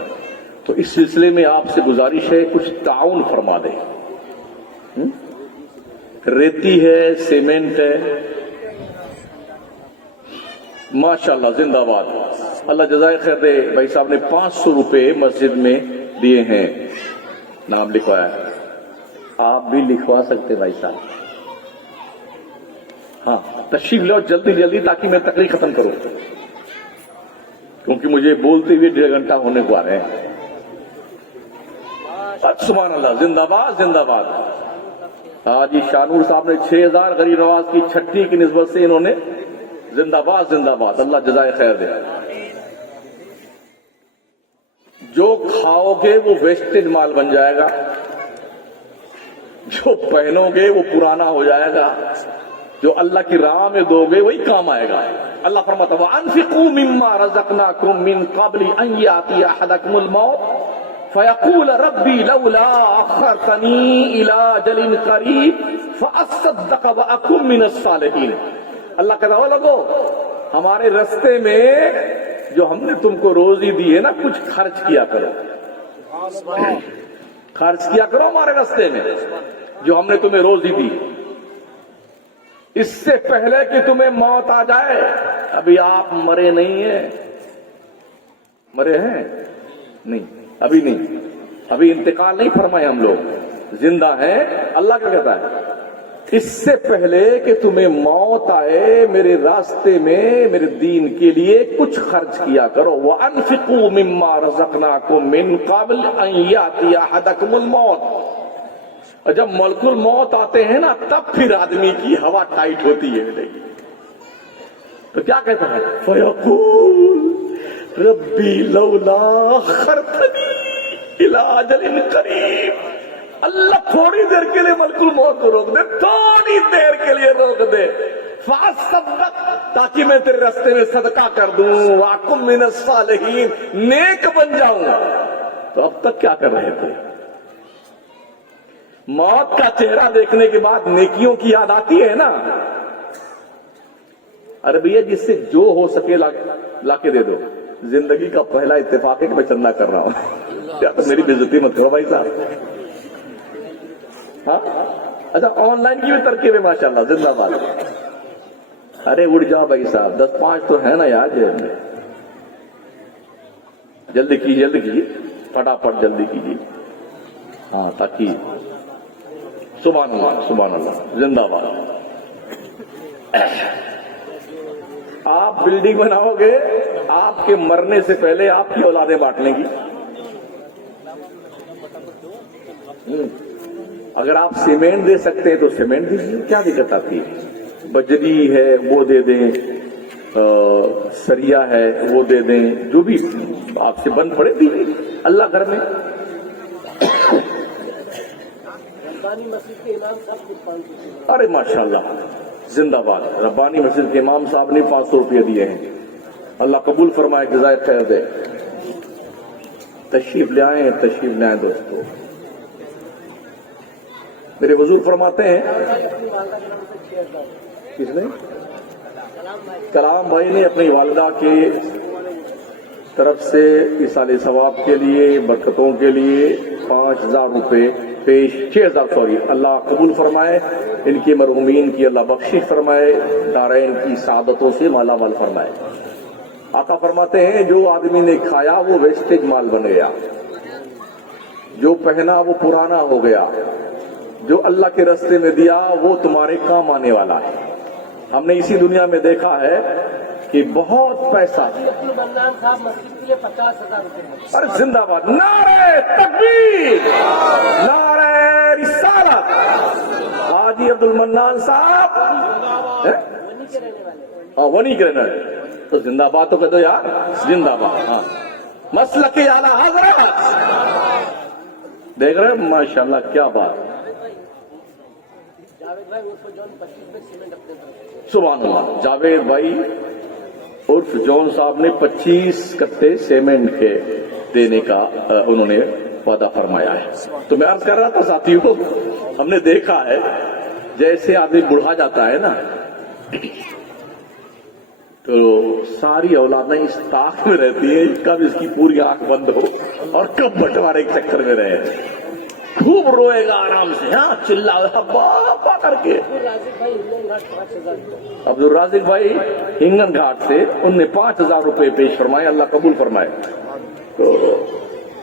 تو اس سلسلے میں آپ سے گزارش ہے کچھ تعاون فرما دیں۔ ریتی ہے، سیمنٹ ہے، ماشاءاللہ زندہ باد، اللہ جزائے خیر دے۔ بھائی صاحب نے 500 روپے مسجد میں دیے ہیں، نام لکھوایا ہے، آپ بھی لکھوا سکتے بھائی صاحب۔ ہاں تشریف لو جلدی جلدی تاکہ میں تقریر ختم کروں، کیونکہ مجھے بولتے ہوئے 1.5 گھنٹہ ہونے کو آ رہے ہیں۔ سبحان اللہ، زندہ باد زندہ باد۔ جی شانور صاحب نے 6000 غریب نواز کی چھٹی کی نسبت سے انہوں نے زندہ باد زندہ باد، اللہ جزائے خیر دے۔ جو کھاؤ گے وہ ویسٹیج مال بن جائے گا، جو پہنو گے وہ پرانا ہو جائے گا، جو اللہ کی راہ میں دو گے وہی کام آئے گا۔ اللہ فرماتا ہے وَأَنفِقُوا مِمَّا رَزَقْنَاكُم مِّن قَبْلِ أَن يَأْتِيَ أَحَدَكُمُ الْمَوْتُ فَيَقُولَ رَبِّي لَوْلَا أَخَّرْتَنِي إِلَىٰ أَجَلٍ قَرِيبٍ فَأَصَّدَّقَ وَأَكُن مِّنَ الصَّالِحِينَ۔ اللہ کہتا ہے لوگو ہمارے رستے میں جو ہم نے تم کو روزی دی ہے نا، کچھ خرچ کیا کرو، خرچ کیا کرو ہمارے رستے میں جو ہم نے تمہیں روزی دی، اس سے پہلے کہ تمہیں موت آ جائے۔ ابھی آپ مرے نہیں ہیں، مرے ہیں نہیں، ابھی نہیں، ابھی انتقال نہیں فرمائے، ہم لوگ زندہ ہیں۔ اللہ کیا کہتا ہے اس سے پہلے کہ تمہیں موت آئے میرے راستے میں میرے دین کے لیے کچھ خرچ کیا کرو۔ وَأَنفِقُوا مِمَّا رَزَقْنَاكُم مِّن قَبْلِ أَن يَأْتِيَ أَحَدَكُمُ الْمَوْتُ۔ اور جب ملک الموت آتے ہیں نا تب پھر آدمی کی ہوا ٹائٹ ہوتی ہے، تو کیا کہتا ہے فَيَقُولُ رَبِّي لَوْلَا أَخَّرْتَنِي إِلَىٰ أَجَلٍ قَرِيبٍ۔ اللہ تھوڑی دیر کے لیے ملک الموت کو روک دے، تھوڑی دیر کے لیے روک دے، فَأَصَّدَّقْ تاکہ میں تیرے راستے میں صدقہ کر دوں، وَأَكُن مِّنَ الصَّالِحِينَ نیک بن جاؤں۔ تو اب تک کیا کر رہے تھے؟ موت کا چہرہ دیکھنے کے بعد نیکیوں کی یاد آتی ہے نا۔ ارے بھیا جس سے جو ہو سکے لا کے دے دو۔ زندگی کا پہلا اتفاق ہے کہ میں چندہ کر رہا ہوں، کیا تو میری بے عزتی مت کرو بھائی صاحب۔ ہاں اچھا آن لائن کی بھی ترکیب ہے ماشاءاللہ، زندہ باد۔ ارے اڑ جاؤ بھائی صاحب، 10-5 تو ہے نا یار جیب میں. جلدی کیجیے فٹافٹ جلدی کیجیے. ہاں تاکہ سبحان اللہ زندہ باد. آپ بلڈنگ بناؤ گے، آپ کے مرنے سے پہلے آپ کی اولادیں بانٹنے کی. اگر آپ سیمنٹ دے سکتے ہیں تو سیمنٹ دیجیے، کیا دقت آتی ہے؟ بجری ہے وہ دے دیں، سریا ہے وہ دے دیں، جو بھی آپ سے بند پڑے دیجیے. اللہ گھر میں ارے ماشاءاللہ زندہ باد. ربانی مسجد کے امام صاحب نے 500 روپیہ دیے ہیں. اللہ قبول فرمائے، جزائے خیر دے. تشریف لے آئیں دوستو. میرے حضور فرماتے ہیں، کس نے؟ کلام بھائی نے اپنی والدہ کے طرف سے ایصال ثواب کے لیے، برکتوں کے لیے 5000 روپے پیش، 6000 اللہ قبول فرمائے. ان کی مرحومین کی اللہ بخشش فرمائے، دارین کی سعادتوں سے مالا مال فرمائے. آقا فرماتے ہیں جو آدمی نے کھایا وہ ویسٹیج مال بن گیا، جو پہنا وہ پرانا ہو گیا، جو اللہ کے راستے میں دیا وہ تمہارے کام آنے والا ہے. ہم نے اسی دنیا میں دیکھا ہے کہ بہت پیسہ. ارے زندہ باد، نعرہ تکبیر، نعرہ رسالت. حاجی عبد المنان صاحب ونی کے رہنے تو زندہ باد تو کہہ دو یار، زندہ باد. ہاں مسلک اعلیٰ حضرت دیکھ رہے ہیں، ماشاءاللہ کیا بات. سبحان اللہ. جاوید بھائی عرف جون صاحب نے 25 کٹے سیمنٹ کے دینے کا انہوں نے وعدہ فرمایا ہے. تو میں عرض کر رہا تھا ساتھیوں، ہم نے دیکھا ہے جیسے آدمی بڑھا جاتا ہے نا تو ساری اولادیں اس طاق میں رہتی ہے کب اس کی پوری آنکھ بند ہو اور کب بٹوارے کے چکر میں رہے. خوب روئے گا آرام سے، ہاں چلا پا کر کے. عبد الرازق بھائی ہنگن گھاٹ سے ان نے 5000 روپے پیش فرمائے، اللہ قبول فرمائے. تو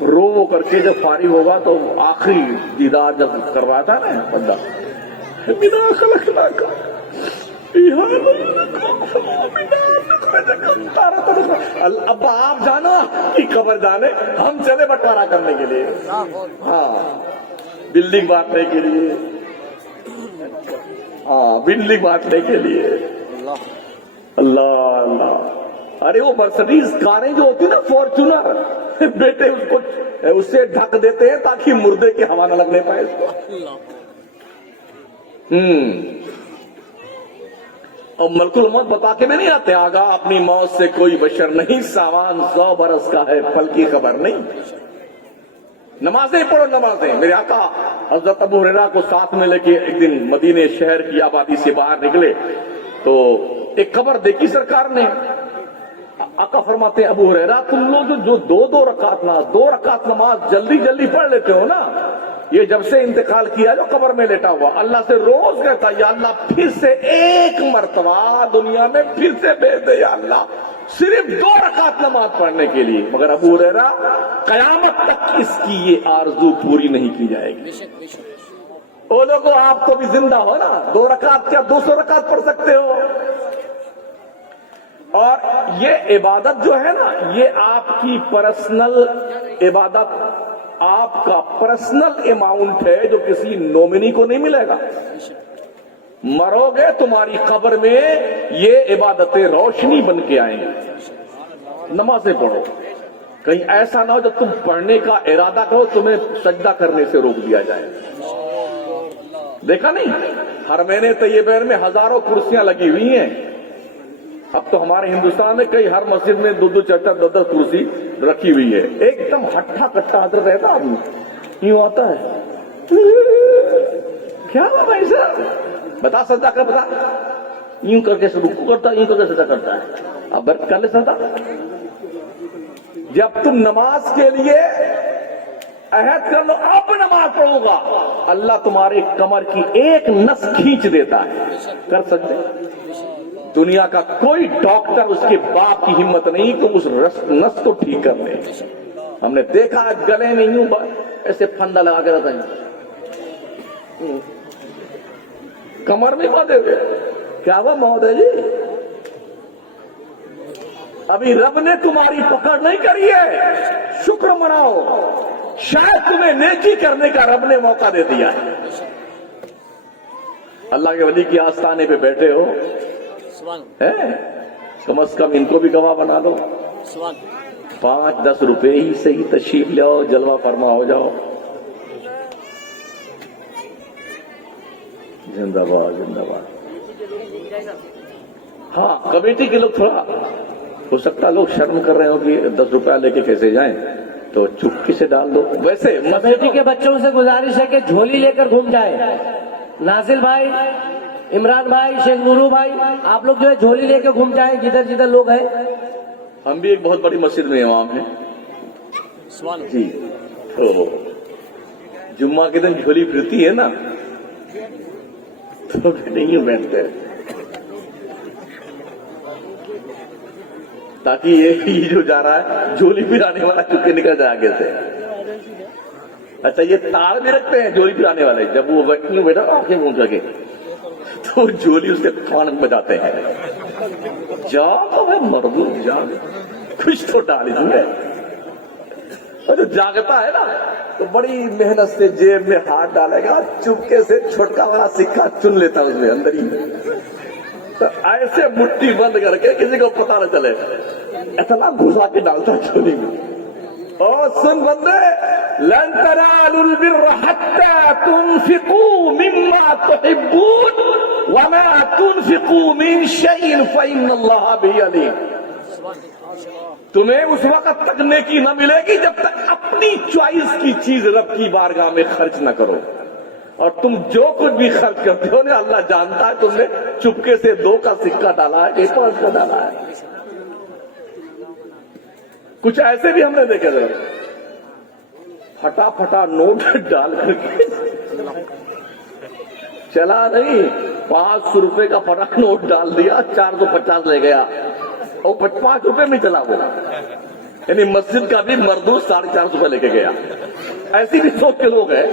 رو کر کے جب فارغ ہوگا تو آخری دیدار جب کروایا تھا نا بندہ، بنا خلقنا کا ابا آپ جانا کہ قبر جانے، ہم چلے بٹوارا کرنے کے لیے، ہاں بلڈنگ بانٹنے کے لیے، ہاں بلڈنگ بانٹنے کے لیے. اللہ اللہ. ارے وہ مرسڈیز کاریں جو ہوتی نا فارچونر، بیٹے اس کو اس سے ڈھک دیتے ہیں تاکہ مردے کے ہوا نہ لگنے پائے اس کو. اور ملک الموت بتا کے میں نہیں آتے، آگاہ اپنی موت سے کوئی بشر نہیں، سامان 100 برس کا ہے پل کی خبر نہیں. نمازیں پڑھو نمازیں. میرے آقا حضرت ابو ہریرہ کو ساتھ میں لے کے ایک دن مدینے شہر کی آبادی سے باہر نکلے تو ایک خبر دیکھی سرکار نے. آقا فرماتے ہیں ابو ہریرہ تم لوگ جو 2 رکعت نماز جلدی جلدی پڑھ لیتے ہو نا، یہ جب سے انتقال کیا جو قبر میں لیٹا ہوا اللہ سے روز کہتا یا اللہ پھر سے ایک مرتبہ دنیا میں پھر سے بھیج دے یا اللہ، صرف 2 رکعت نماز پڑھنے کے لیے. مگر ابو ہریرہ قیامت تک اس کی یہ آرزو پوری نہیں کی جائے گی. وہ لوگوں آپ تو بھی زندہ ہو نا، 2 رکعت کیا 200 رکعت پڑھ سکتے ہو. اور یہ عبادت جو ہے نا یہ آپ کی پرسنل عبادت، آپ کا پرسنل اماؤنٹ ہے جو کسی نومنی کو نہیں ملے گا. مرو گے تمہاری قبر میں یہ عبادتیں روشنی بن کے آئیں گی. نمازیں پڑھو، کہیں ایسا نہ ہو جب تم پڑھنے کا ارادہ کرو تمہیں سجدہ کرنے سے روک دیا جائے. دیکھا نہیں حرمین طیبین میں ہزاروں کرسیاں لگی ہوئی ہیں. اب تو ہمارے ہندوستان میں کئی ہر مسجد میں 2-2 4-4 10 کرسی رکھی ہوئی ہے. ایک دم ہٹھا کٹا حضرت رہتا آدمی یوں آتا ہے، کیا ہوا بھائی صاحب بتا سجدہ کر، بتا یوں کر کے رکوع کرتا ہے، یوں کر کے سجدہ کرتا ہے. اب کر لے سجدہ. جب تم نماز کے لیے عہد کر لو اب نماز پڑھوں گا، اللہ تمہارے کمر کی ایک نس کھینچ دیتا ہے. کر سکتے دنیا کا کوئی ڈاکٹر اس کے باپ کی ہمت نہیں کہ اس نس کو ٹھیک کر لے. ہم نے دیکھا گلے میں یوں ایسے پھندا لگا کے رہتا ہے, کمر میں باندھے ہوئے. کیا وہ موت ہے جی؟ ابھی رب نے تمہاری پکڑ نہیں کری ہے, شکر مناؤ, شاید تمہیں نیکی کرنے کا رب نے موقع دے دیا ہے. اللہ کے ولی کی آستانے پہ بیٹھے ہو, کم از کم ان کو بھی گواہ بنا لو. 5-10 روپے ہی صحیح تشریف لے آؤ, جلوہ فرما ہو جاؤ. زندہ باد زندہ باد. ہاں کمیٹی کے لوگ تھوڑا ہو سکتا لوگ شرم کر رہے ہو کہ 10 روپیہ لے کے کیسے جائیں, تو چپکی سے ڈال دو. ویسے کمیٹی کے بچوں سے گزارش ہے کہ جھولی لے کر گھوم جائے. ناصر بھائی, عمران بھائی, شیخ نورو بھائی, آپ لوگ جو ہے جھولی لے کے گھوم جائیں جدھر جدھر لوگ ہیں. ہم بھی ایک بہت بڑی مسجد میں امام ہیں جی, تو جمعہ کے دن جھولی پھرتی ہے نا, تو نہیں بیٹھتے تاکہ یہ جو جا رہا ہے جھولی پھرانے والا چکے نکل جائے آگے سے. اچھا یہ تاڑ بھی رکھتے ہیں جھولی پھرانے والے, جب وہ وقت بیٹھا آنکھیں گھوم سکے تو جھولی اس کے کان میں بجاتے ہیں. جا مردو جا, کچھ تو ڈال دیں. اور جو جاگتا ہے نا تو بڑی محنت سے جیب میں ہاتھ ڈالے گا, چپکے سے چھوٹا والا سکہ چن لیتا اس میں اندر ہی, تو ایسے مٹھی بند کر کے کسی کو پتا نہ چلے اتنا گھسا کے ڈالتا چولی میں. اور سن بندے, لن تنالوا البر حتى تنفقوا مما تحبون وما تنفقوا من شيء فإن الله به عليم. تمہیں اس وقت تک نیکی نہ ملے گی جب تک اپنی چوائس کی چیز رب کی بارگاہ میں خرچ نہ کرو. اور تم جو کچھ بھی خرچ کرتے ہو نا, اللہ جانتا ہے تم نے چپکے سے 2 کا سکہ ڈالا ہے کہ 5 کا ڈالا ہے. کچھ ایسے بھی ہم نے دیکھے تھے, پھٹا نوٹ ڈال کر کے چلا نہیں, 500 روپے کا پھٹا نوٹ ڈال دیا, 450 لے گیا اور 5 روپے میں چلا وہ. یعنی مسجد کا بھی مردود 450 روپے لے کے گیا. ایسی بھی سوچ کے لوگ ہیں.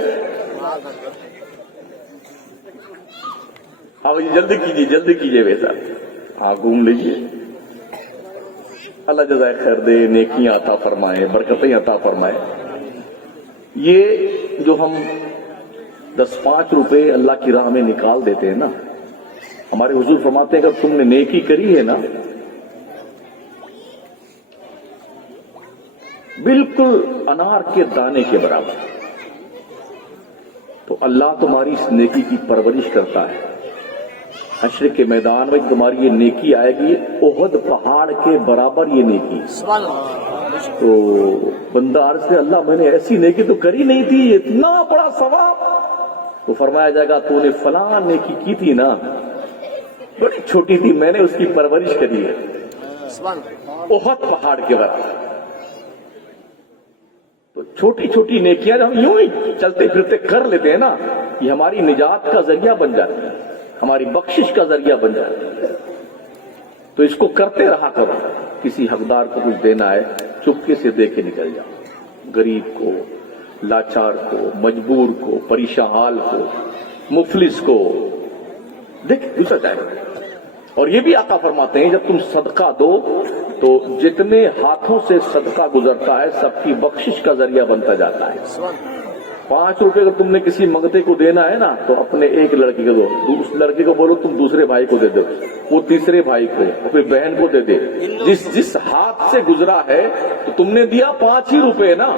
اب جلدی کیجیے ویسا, ہاں گھوم لیجیے. اللہ جزائے خیر دے, نیکیاں عطا فرمائے, برکتیں عطا فرمائے. یہ جو ہم 10-5 روپے اللہ کی راہ میں نکال دیتے ہیں نا, ہمارے حضور فرماتے ہیں اگر تم نے نیکی کری ہے نا, بالکل انار کے دانے کے برابر, تو اللہ تمہاری اس نیکی کی پرورش کرتا ہے. حشر کے میدان میں تمہاری یہ نیکی آئے گی, احد پہاڑ کے برابر یہ نیکی. تو بندہ عرض سے, اللہ میں نے ایسی نیکی تو کری نہیں تھی, اتنا بڑا ثواب. تو فرمایا جائے گا تو نے فلاں نیکی کی تھی نا, بڑی چھوٹی تھی, میں نے اس کی پرورش کری ہے, احد پہاڑ کے برابر. تو چھوٹی چھوٹی نیکیاں جو ہم یوں ہی چلتے پھرتے کر لیتے ہیں نا, یہ ہماری نجات کا ذریعہ بن جاتی ہے, ہماری بخشش کا ذریعہ بن جاتی ہے. تو اس کو کرتے رہا کرو. کسی حقدار کو کچھ دینا ہے, چپکے سے دے کے نکل جاؤ. غریب کو, لاچار کو, مجبور کو, پریشان حال کو, مفلس کو دیکھ دوسرا جائے. اور یہ بھی آقا فرماتے ہیں جب تم صدقہ دو تو جتنے ہاتھوں سے صدقہ گزرتا ہے سب کی بخشش کا ذریعہ بنتا جاتا ہے. 5 روپے اگر تم نے کسی منگتے کو دینا ہے نا, تو اپنے ایک لڑکی کو دو, اس لڑکی کو بولو تم دوسرے بھائی کو دے دو, وہ تیسرے بھائی کو, پھر بہن کو دے دے. جس ہاتھ سے گزرا ہے تو تم نے دیا 5 ہی روپے نا,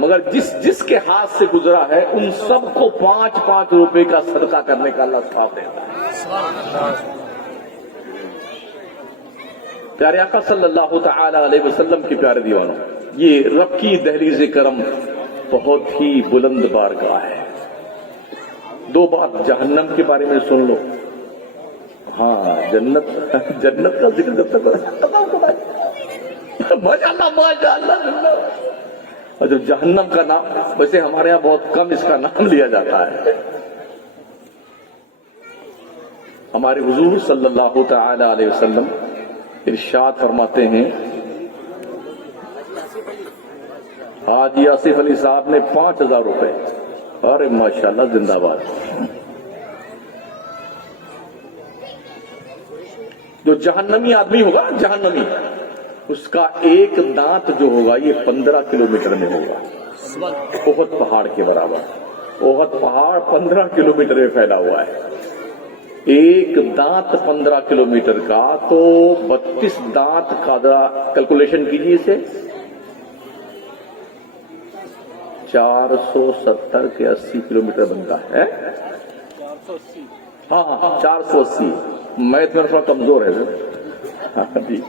مگر جس کے ہاتھ سے گزرا ہے ان سب کو 5 روپے کا صدقہ کرنے کا اللہ ثواب دیتا ہے. پیارے آقا صلی اللہ تعالی علیہ وسلم کی پیارے دیوانوں, یہ رب کی دہلیز کرم بہت ہی بلند بارگاہ ہے. 2 بات جہنم کے بارے میں سن لو. ہاں جنت کا ذکر جب تک ماشاء اللہ. اور جو جہنم کا نام, ویسے ہمارے یہاں بہت کم اس کا نام لیا جاتا ہے. ہمارے حضور صلی اللہ تعالی علیہ وسلم ارشاد فرماتے ہیں، حاجی آصف علی صاحب نے 5000 روپے، ارے ماشاءاللہ زندہ باد. جو جہنمی آدمی ہوگا، جہنمی، اس کا ایک دانت جو ہوگا یہ 15 کلومیٹر میں ہوگا، احد پہاڑ کے برابر. احد پہاڑ 15 کلومیٹر میں پھیلا ہوا ہے، ایک دانت 15 کلومیٹر کا، تو 32 دانت کا کیلکولیشن کیجیے اسے، 470 کے 80 کلومیٹر بنتا ہے. ہاں 480. میتھ میں تھوڑا کمزور ہے سر. جی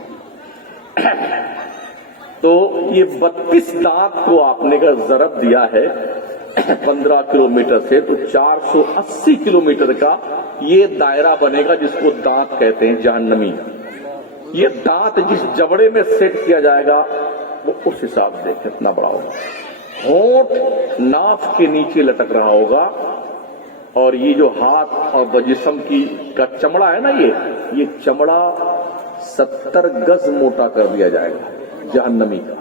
تو یہ 32 دانت کو آپ نے کا ضرب دیا ہے 15 کلومیٹر سے، تو 480 کلومیٹر کا یہ دائرہ بنے گا جس کو دانت کہتے ہیں جہنمی. یہ دانت جس جبڑے میں سیٹ کیا جائے گا وہ اس حساب سے کتنا بڑا ہوگا. ہونٹ ناف کے نیچے لٹک رہا ہوگا، اور یہ جو ہاتھ اور جسم کا چمڑا ہے نا، یہ چمڑا 70 گز موٹا کر دیا جائے گا جہنمی کا.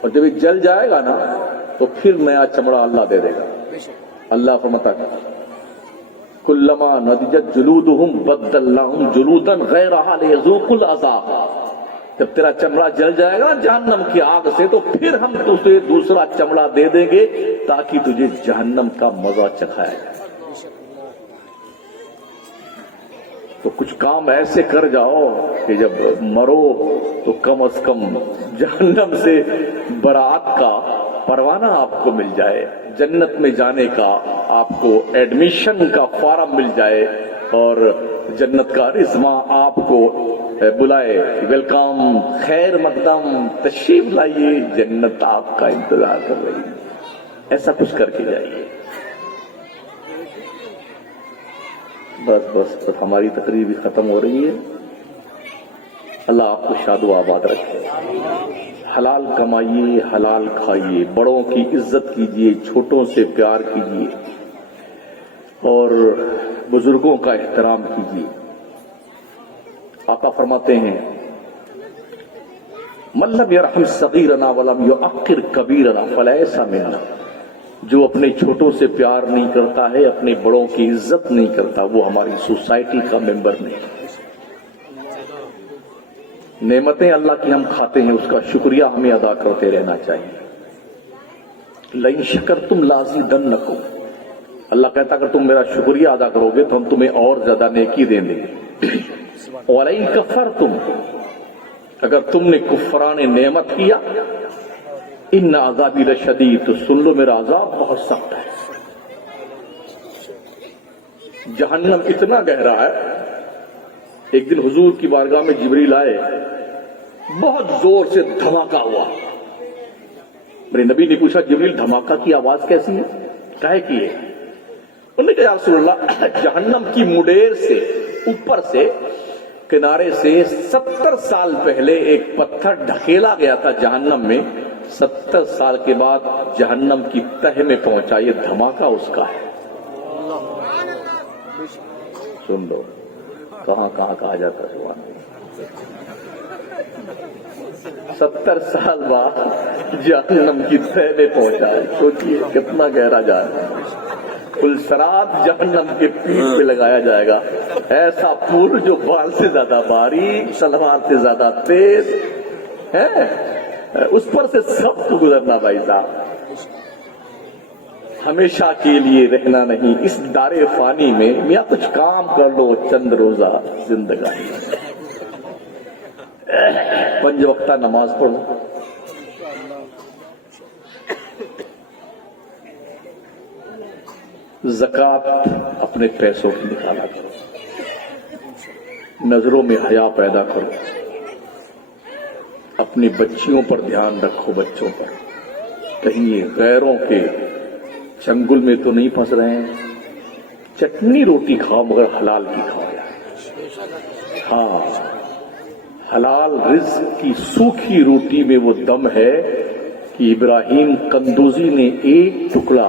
اور جب یہ جل جائے گا نا تو پھر نیا چمڑا اللہ دے دے گا. اللہ فرماتا ہے کلما نضجت جلودہم بدلناہم جلودا غیرہا لیذوقوا العذاب. جب تیرا چمڑا جل جائے گا جہنم کی آگ سے تو پھر ہم تجھے دوسرا چمڑا دے دیں گے تاکہ تجھے جہنم کا مزہ چکھائے. تو کچھ کام ایسے کر جاؤ کہ جب مرو تو کم از کم جہنم سے برات کا پروانہ آپ کو مل جائے، جنت میں جانے کا آپ کو ایڈمیشن کا فارم مل جائے، اور جنت کا رزواں آپ کو بلائے، ویلکم، خیر مقدم، تشریف لائیے، جنت آپ کا انتظار کر رہی ہے. ایسا کچھ کر کے جائیے. بس ہماری تقریر بھی ختم ہو رہی ہے. اللہ آپ کو شاد و آباد رکھے. حلال کمائیے، حلال کھائیے، بڑوں کی عزت کیجیے، چھوٹوں سے پیار کیجیے، اور بزرگوں کا احترام کیجیے. آقا فرماتے ہیں من لم یرحم صغیرنا ولم یعقر کبیرنا فلیس منا. جو اپنے چھوٹوں سے پیار نہیں کرتا ہے، اپنے بڑوں کی عزت نہیں کرتا، وہ ہماری سوسائٹی کا ممبر نہیں. نعمتیں اللہ کی ہم کھاتے ہیں، اس کا شکریہ ہمیں ادا کرتے رہنا چاہیے. لئن شکرتم لازیدنکم. اللہ کہتا اگر تم میرا شکریہ ادا کرو گے تو ہم تمہیں اور زیادہ نیکی دیں گے. وَلَئِن كَفَرْتُمْ. اگر تم نے کفران نعمت کیا، ان عذابی لشدید، تو سن لو میرا عذاب بہت سخت ہے. جہنم اتنا گہرا ہے. ایک دن حضور کی بارگاہ میں جبریل آئے، بہت زور سے دھماکہ ہوا. میرے نبی نے پوچھا جبریل دھماکہ کی آواز کیسی ہے، کہے کی ہے؟ انہوں نے کہا یا رسول اللہ جہنم کی مڈیر سے، اوپر سے، کنارے سے 70 سال پہلے ایک پتھر ڈھکیلا گیا تھا جہنم میں، 70 سال کے بعد جہنم کی تہ میں پہنچا. یہ دھماکہ اس کا ہے. سن لو کہاں کہاں کہا جاتا ہے. سبحان اللہ. 70 سال بعد جہنم کی تہ میں پہنچا ہے. سوچیے کتنا گہرا جا رہا ہے. پلسرات جہنم کے پیٹ پہ لگایا جائے گا، ایسا پل جو بال سے زیادہ باریک، سلوار سے زیادہ تیز ہے، اس پر سے سب کو گزرنا. بھائی صاحب ہمیشہ کے لیے رہنا نہیں اس دار فانی میں. میاں کچھ کام کر لو، چند روزہ زندگانی. 5 وقتہ نماز پڑھو، زکوٰۃ اپنے پیسوں کی نکالا کرو، نظروں میں حیا پیدا کرو، اپنی بچیوں پر دھیان رکھو، بچوں پر کہیں یہ غیروں کے چنگل میں تو نہیں پھنس رہے ہیں. چٹنی روٹی کھاؤ مگر حلال کی کھاؤ. ہاں حلال رزق کی سوکھی روٹی میں وہ دم ہے کہ ابراہیم قندوزی نے ایک ٹکڑا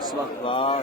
Subhan.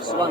Subhan.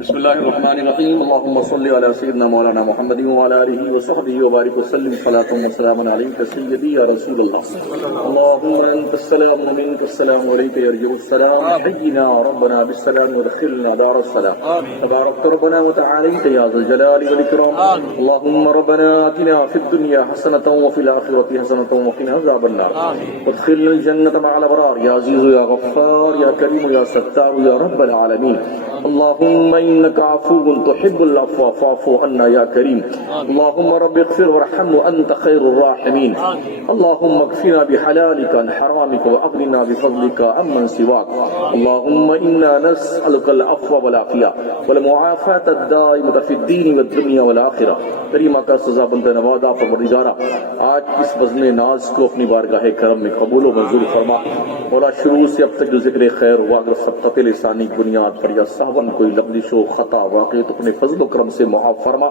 بسم بسم اللہ الرحمن الرحیم اللہم صلی علی سیدنا مولانا محمد وعلی آلہ وصحبہ وبارک وسلم صلاۃ و سلام علیک سیدی یا رسول اللہ اللہم انت السلام ومنک السلام علیک یرجو السلام حینا ربنا بالسلام ودخلنا دار السلام تبارک ربنا وتعالیت یا ذا الجلال والاکرام اللہم ربنا آتنا فی الدنیا حسنۃ وفی الآخرۃ حسنۃ وقنا عذاب النار وادخلنا الجنة مع الابرار یا عزیز یا غفار یا کریم یا ستار یا رب العالمین اللهم إنك عفو تحب العفو فاعف عنا يا كريم اللهم رب اغفر وارحم وأنت خير الراحمين اللهم اكفنا بحلالك عن حرامك وأغننا بفضلك عمن سواك اللهم إنا نسألك العفو والعافية والمعافاة الدائمة في الدين والدنيا والآخرة کریمہ کا سزا بندہ نوازا پروردگارہ آج اس بزم ناز کو اپنی بارگاہ کرم میں قبول و منظور فرما مولا شروع سے اب تک جو ذکر خیر ہوا اگر سبقت لسانی کی بنیاد پر یا صاحبن کوئی لفظ و خطا واقع تو اپنے فضل و کرم سے معاف فرما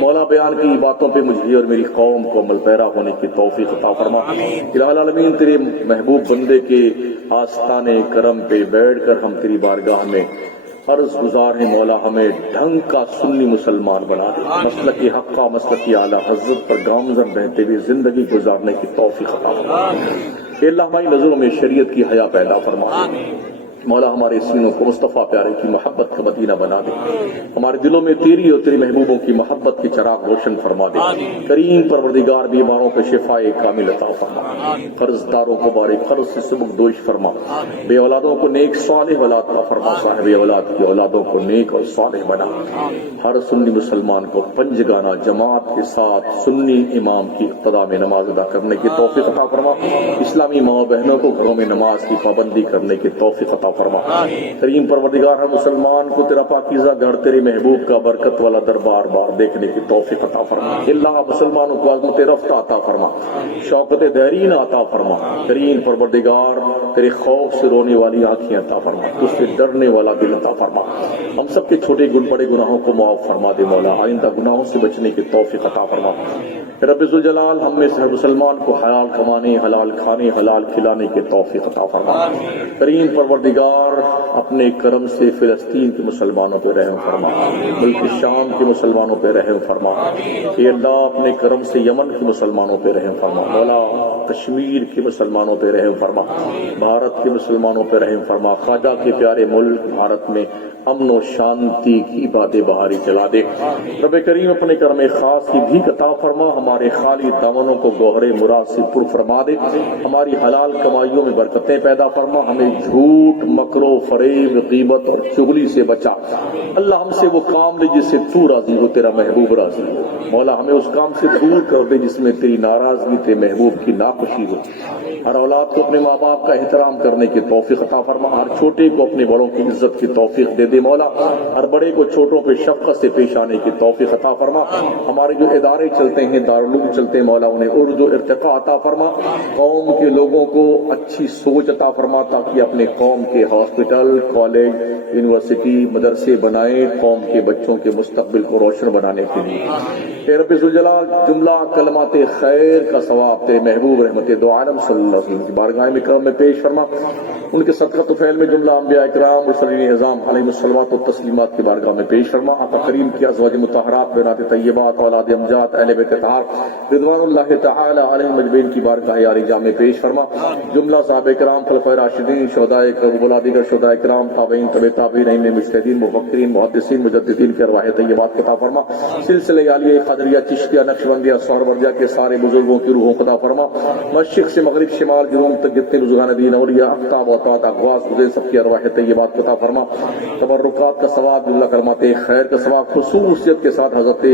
مولا بیان کی باتوں پہ مجھے اور میری قوم کو عمل پیرا ہونے کی توفیق عطا فرما الہ العالمین تیرے محبوب بندے کے آستانے کرم پہ بیٹھ کر ہم تیری بارگاہ میں عرض گزار ہیں مولا ہمیں ڈھنگ کا سنی مسلمان بنا دے مسلک حقہ مسلک اعلیٰ حضرت پر گامزن رہتے ہوئے زندگی گزارنے کی توفیق عطا فرما اے اللہ ہماری نظروں میں شریعت کی حیا پیدا فرما مولا ہمارے سینوں کو مصطفیٰ پیارے کی محبت کا مدینہ بنا دے ہمارے دلوں میں تیری اور تیرے محبوبوں کی محبت کے چراغ روشن فرما دے کریم پروردگار بیماروں کو شفاء کامل عطا فرما قرض داروں کو بارک قرض سے سبک دوش فرما بے اولادوں کو نیک صالح اولاد عطا فرما صاحب اولاد کی اولادوں کو نیک اور صالح بنا ہر سنی مسلمان کو پنجگانہ جماعت کے ساتھ سنی امام کی اقتداء میں نماز ادا کرنے کی توفیق عطا فرما اسلامی ماں بہنوں کو گھروں میں نماز کی پابندی کرنے کی توفیق عطا فرما کریم پروردگار ہر مسلمان کو تیرا پاکیزہ گھر تیرے محبوب کا برکت والا دربار بار دیکھنے کی توفیق عطا فرما اللہ مسلمانوں کو عظمت رفتہ عطا فرما شوکت دہرین عطا فرما کریم پروردگار تیرے خوف سے رونے والی آنکھیں عطا فرما تجھ سے ڈرنے والا دل عطا فرما ہم سب کے چھوٹے بڑے گناہوں کو معاف فرما دے مولا آئندہ گناہوں سے بچنے کی توفیق عطا فرما رب ذوالجلال ہم میں سے ہر مسلمان کو حلال کمانے حلال کھانے حلال کھلانے کی توفیق عطا فرما کریم پروردگار اپنے کرم سے فلسطین کے مسلمانوں پہ رحم فرما ملک شام کے مسلمانوں پہ رحم فرما اے اللہ اپنے کرم سے یمن کے مسلمانوں پہ رحم فرما مولا کشمیر کے مسلمانوں پہ رحم فرما بھارت کے مسلمانوں پہ رحم فرما خواجہ کے پیارے ملک بھارت میں امن و شانتی کی باتیں بہاری چلا دے رب کریم اپنے کرم خاص کی بھی عطا فرما ہمارے خالی دامنوں کو گوہر مراد سے پر فرما دے ہماری حلال کمائیوں میں برکتیں پیدا فرما ہمیں جھوٹ مکر و فریب غیبت اور چغلی سے بچا اللہ ہم سے وہ کام لے جس سے تو راضی ہو تیرا محبوب راضی ہو مولا ہمیں اس کام سے دور کر دے جس میں تیری ناراضگی تیرے محبوب کی ناخوشی ہو ہر اولاد کو اپنے ماں باپ کا احترام کرنے کی توفیق عطا فرما ہر چھوٹے کو اپنے بڑوں کی عزت کی توفیق دے دے مولا ہر بڑے کو چھوٹوں پہ شفقت سے پیش آنے کی توفیق عطا فرما ہمارے جو ادارے چلتے ہیں دارالعلوم چلتے ہیں مولا انہیں اردو ارتقاء عطا فرما قوم کے لوگوں کو اچھی سوچ عطا فرما تاکہ اپنے قوم کے ہاسپٹل کالج یونیورسٹی مدرسے بنائیں قوم کے بچوں کے مستقبل کو روشن بنانے کے لیے اے رب ذوالجلال جملہ کلمات خیر کا ثواب تیرے محبوب رحمت دو عالم صلی اللہ علیہ وسلم کی بارگاہ میں کرم میں پیش فرما ان کے صدقہ و فعل میں جملہ انبیاء اکرام مرسلین اعظام علیہ الصلوات و تسلیمات کی بارگاہ میں پیش فرما آقا کریم کی ازواج مطہرات بنات طیبات اولاد امجاد اہل بیت طاہر رضوان اللہ تعالی علیہ مجمعین کی بارگاہ یاری جامع پیش فرما جملہ صحابہ کرام خلفائے راشدین شہداء کربلا دیگر شہداء کرام تابعین تبع تابعین ائمہ مجتہدین مفکرین محدثین مجددین کی ارواح طیبات عطا فرما سلسلہ عالیہ قادریہ چشتیہ نقشبندیہ سہروردیہ کے سارے بزرگوں کی روحوں عطا فرما مشرق سے مغرب شمال جنوب تک جتنے بزرگان دین اولیاء اقطاب و اطاعت اغواس گزر سب کی ارواح طیبات عطا فرما تبرکات کا ثواب جملہ کلمات خیر کا ثواب خصوصیت کے ساتھ حضرت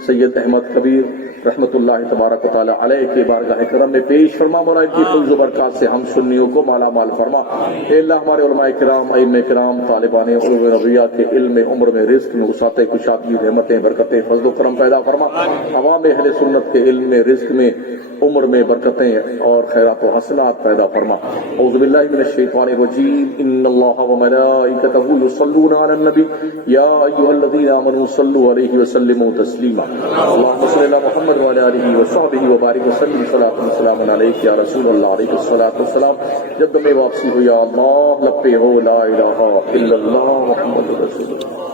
سید احمد کبیر رحمت اللہ تبارک و تعالی علیہ کے بارگاہ کرم میں پیش فرما مولا ان کی فضل و برکات سے ہم سنیوں کو مالا مال فرما اے اللہ ہمارے علماء کرام ائمہ کرام طالبان علوم نبویات کے علم میں عمر میں رزق میں وسعت کشادگی رحمتیں برکتیں فضل و کرم پیدا فرما عوام اہل سنت کے علم میں رزق میں عمر میں برکتیں اور خیرات و حسنات پیدا فرما اعوذ باللہ من الشیطان الرجیم ان اللہ وملائکتہ یصلون علی النبی یا ایھا الذین آمنوا صلوا علیہ وسلموا تسلیما اللهم صل على محمد وعلى آله وصحبه وبارك وسلم صلاۃ وسلام علیک یا رسول اللہ علیہ الصلوۃ والسلام. جب میں واپسی ہو یا اللہ لپے ہو لا الہ الا اللہ محمد رسول اللہ.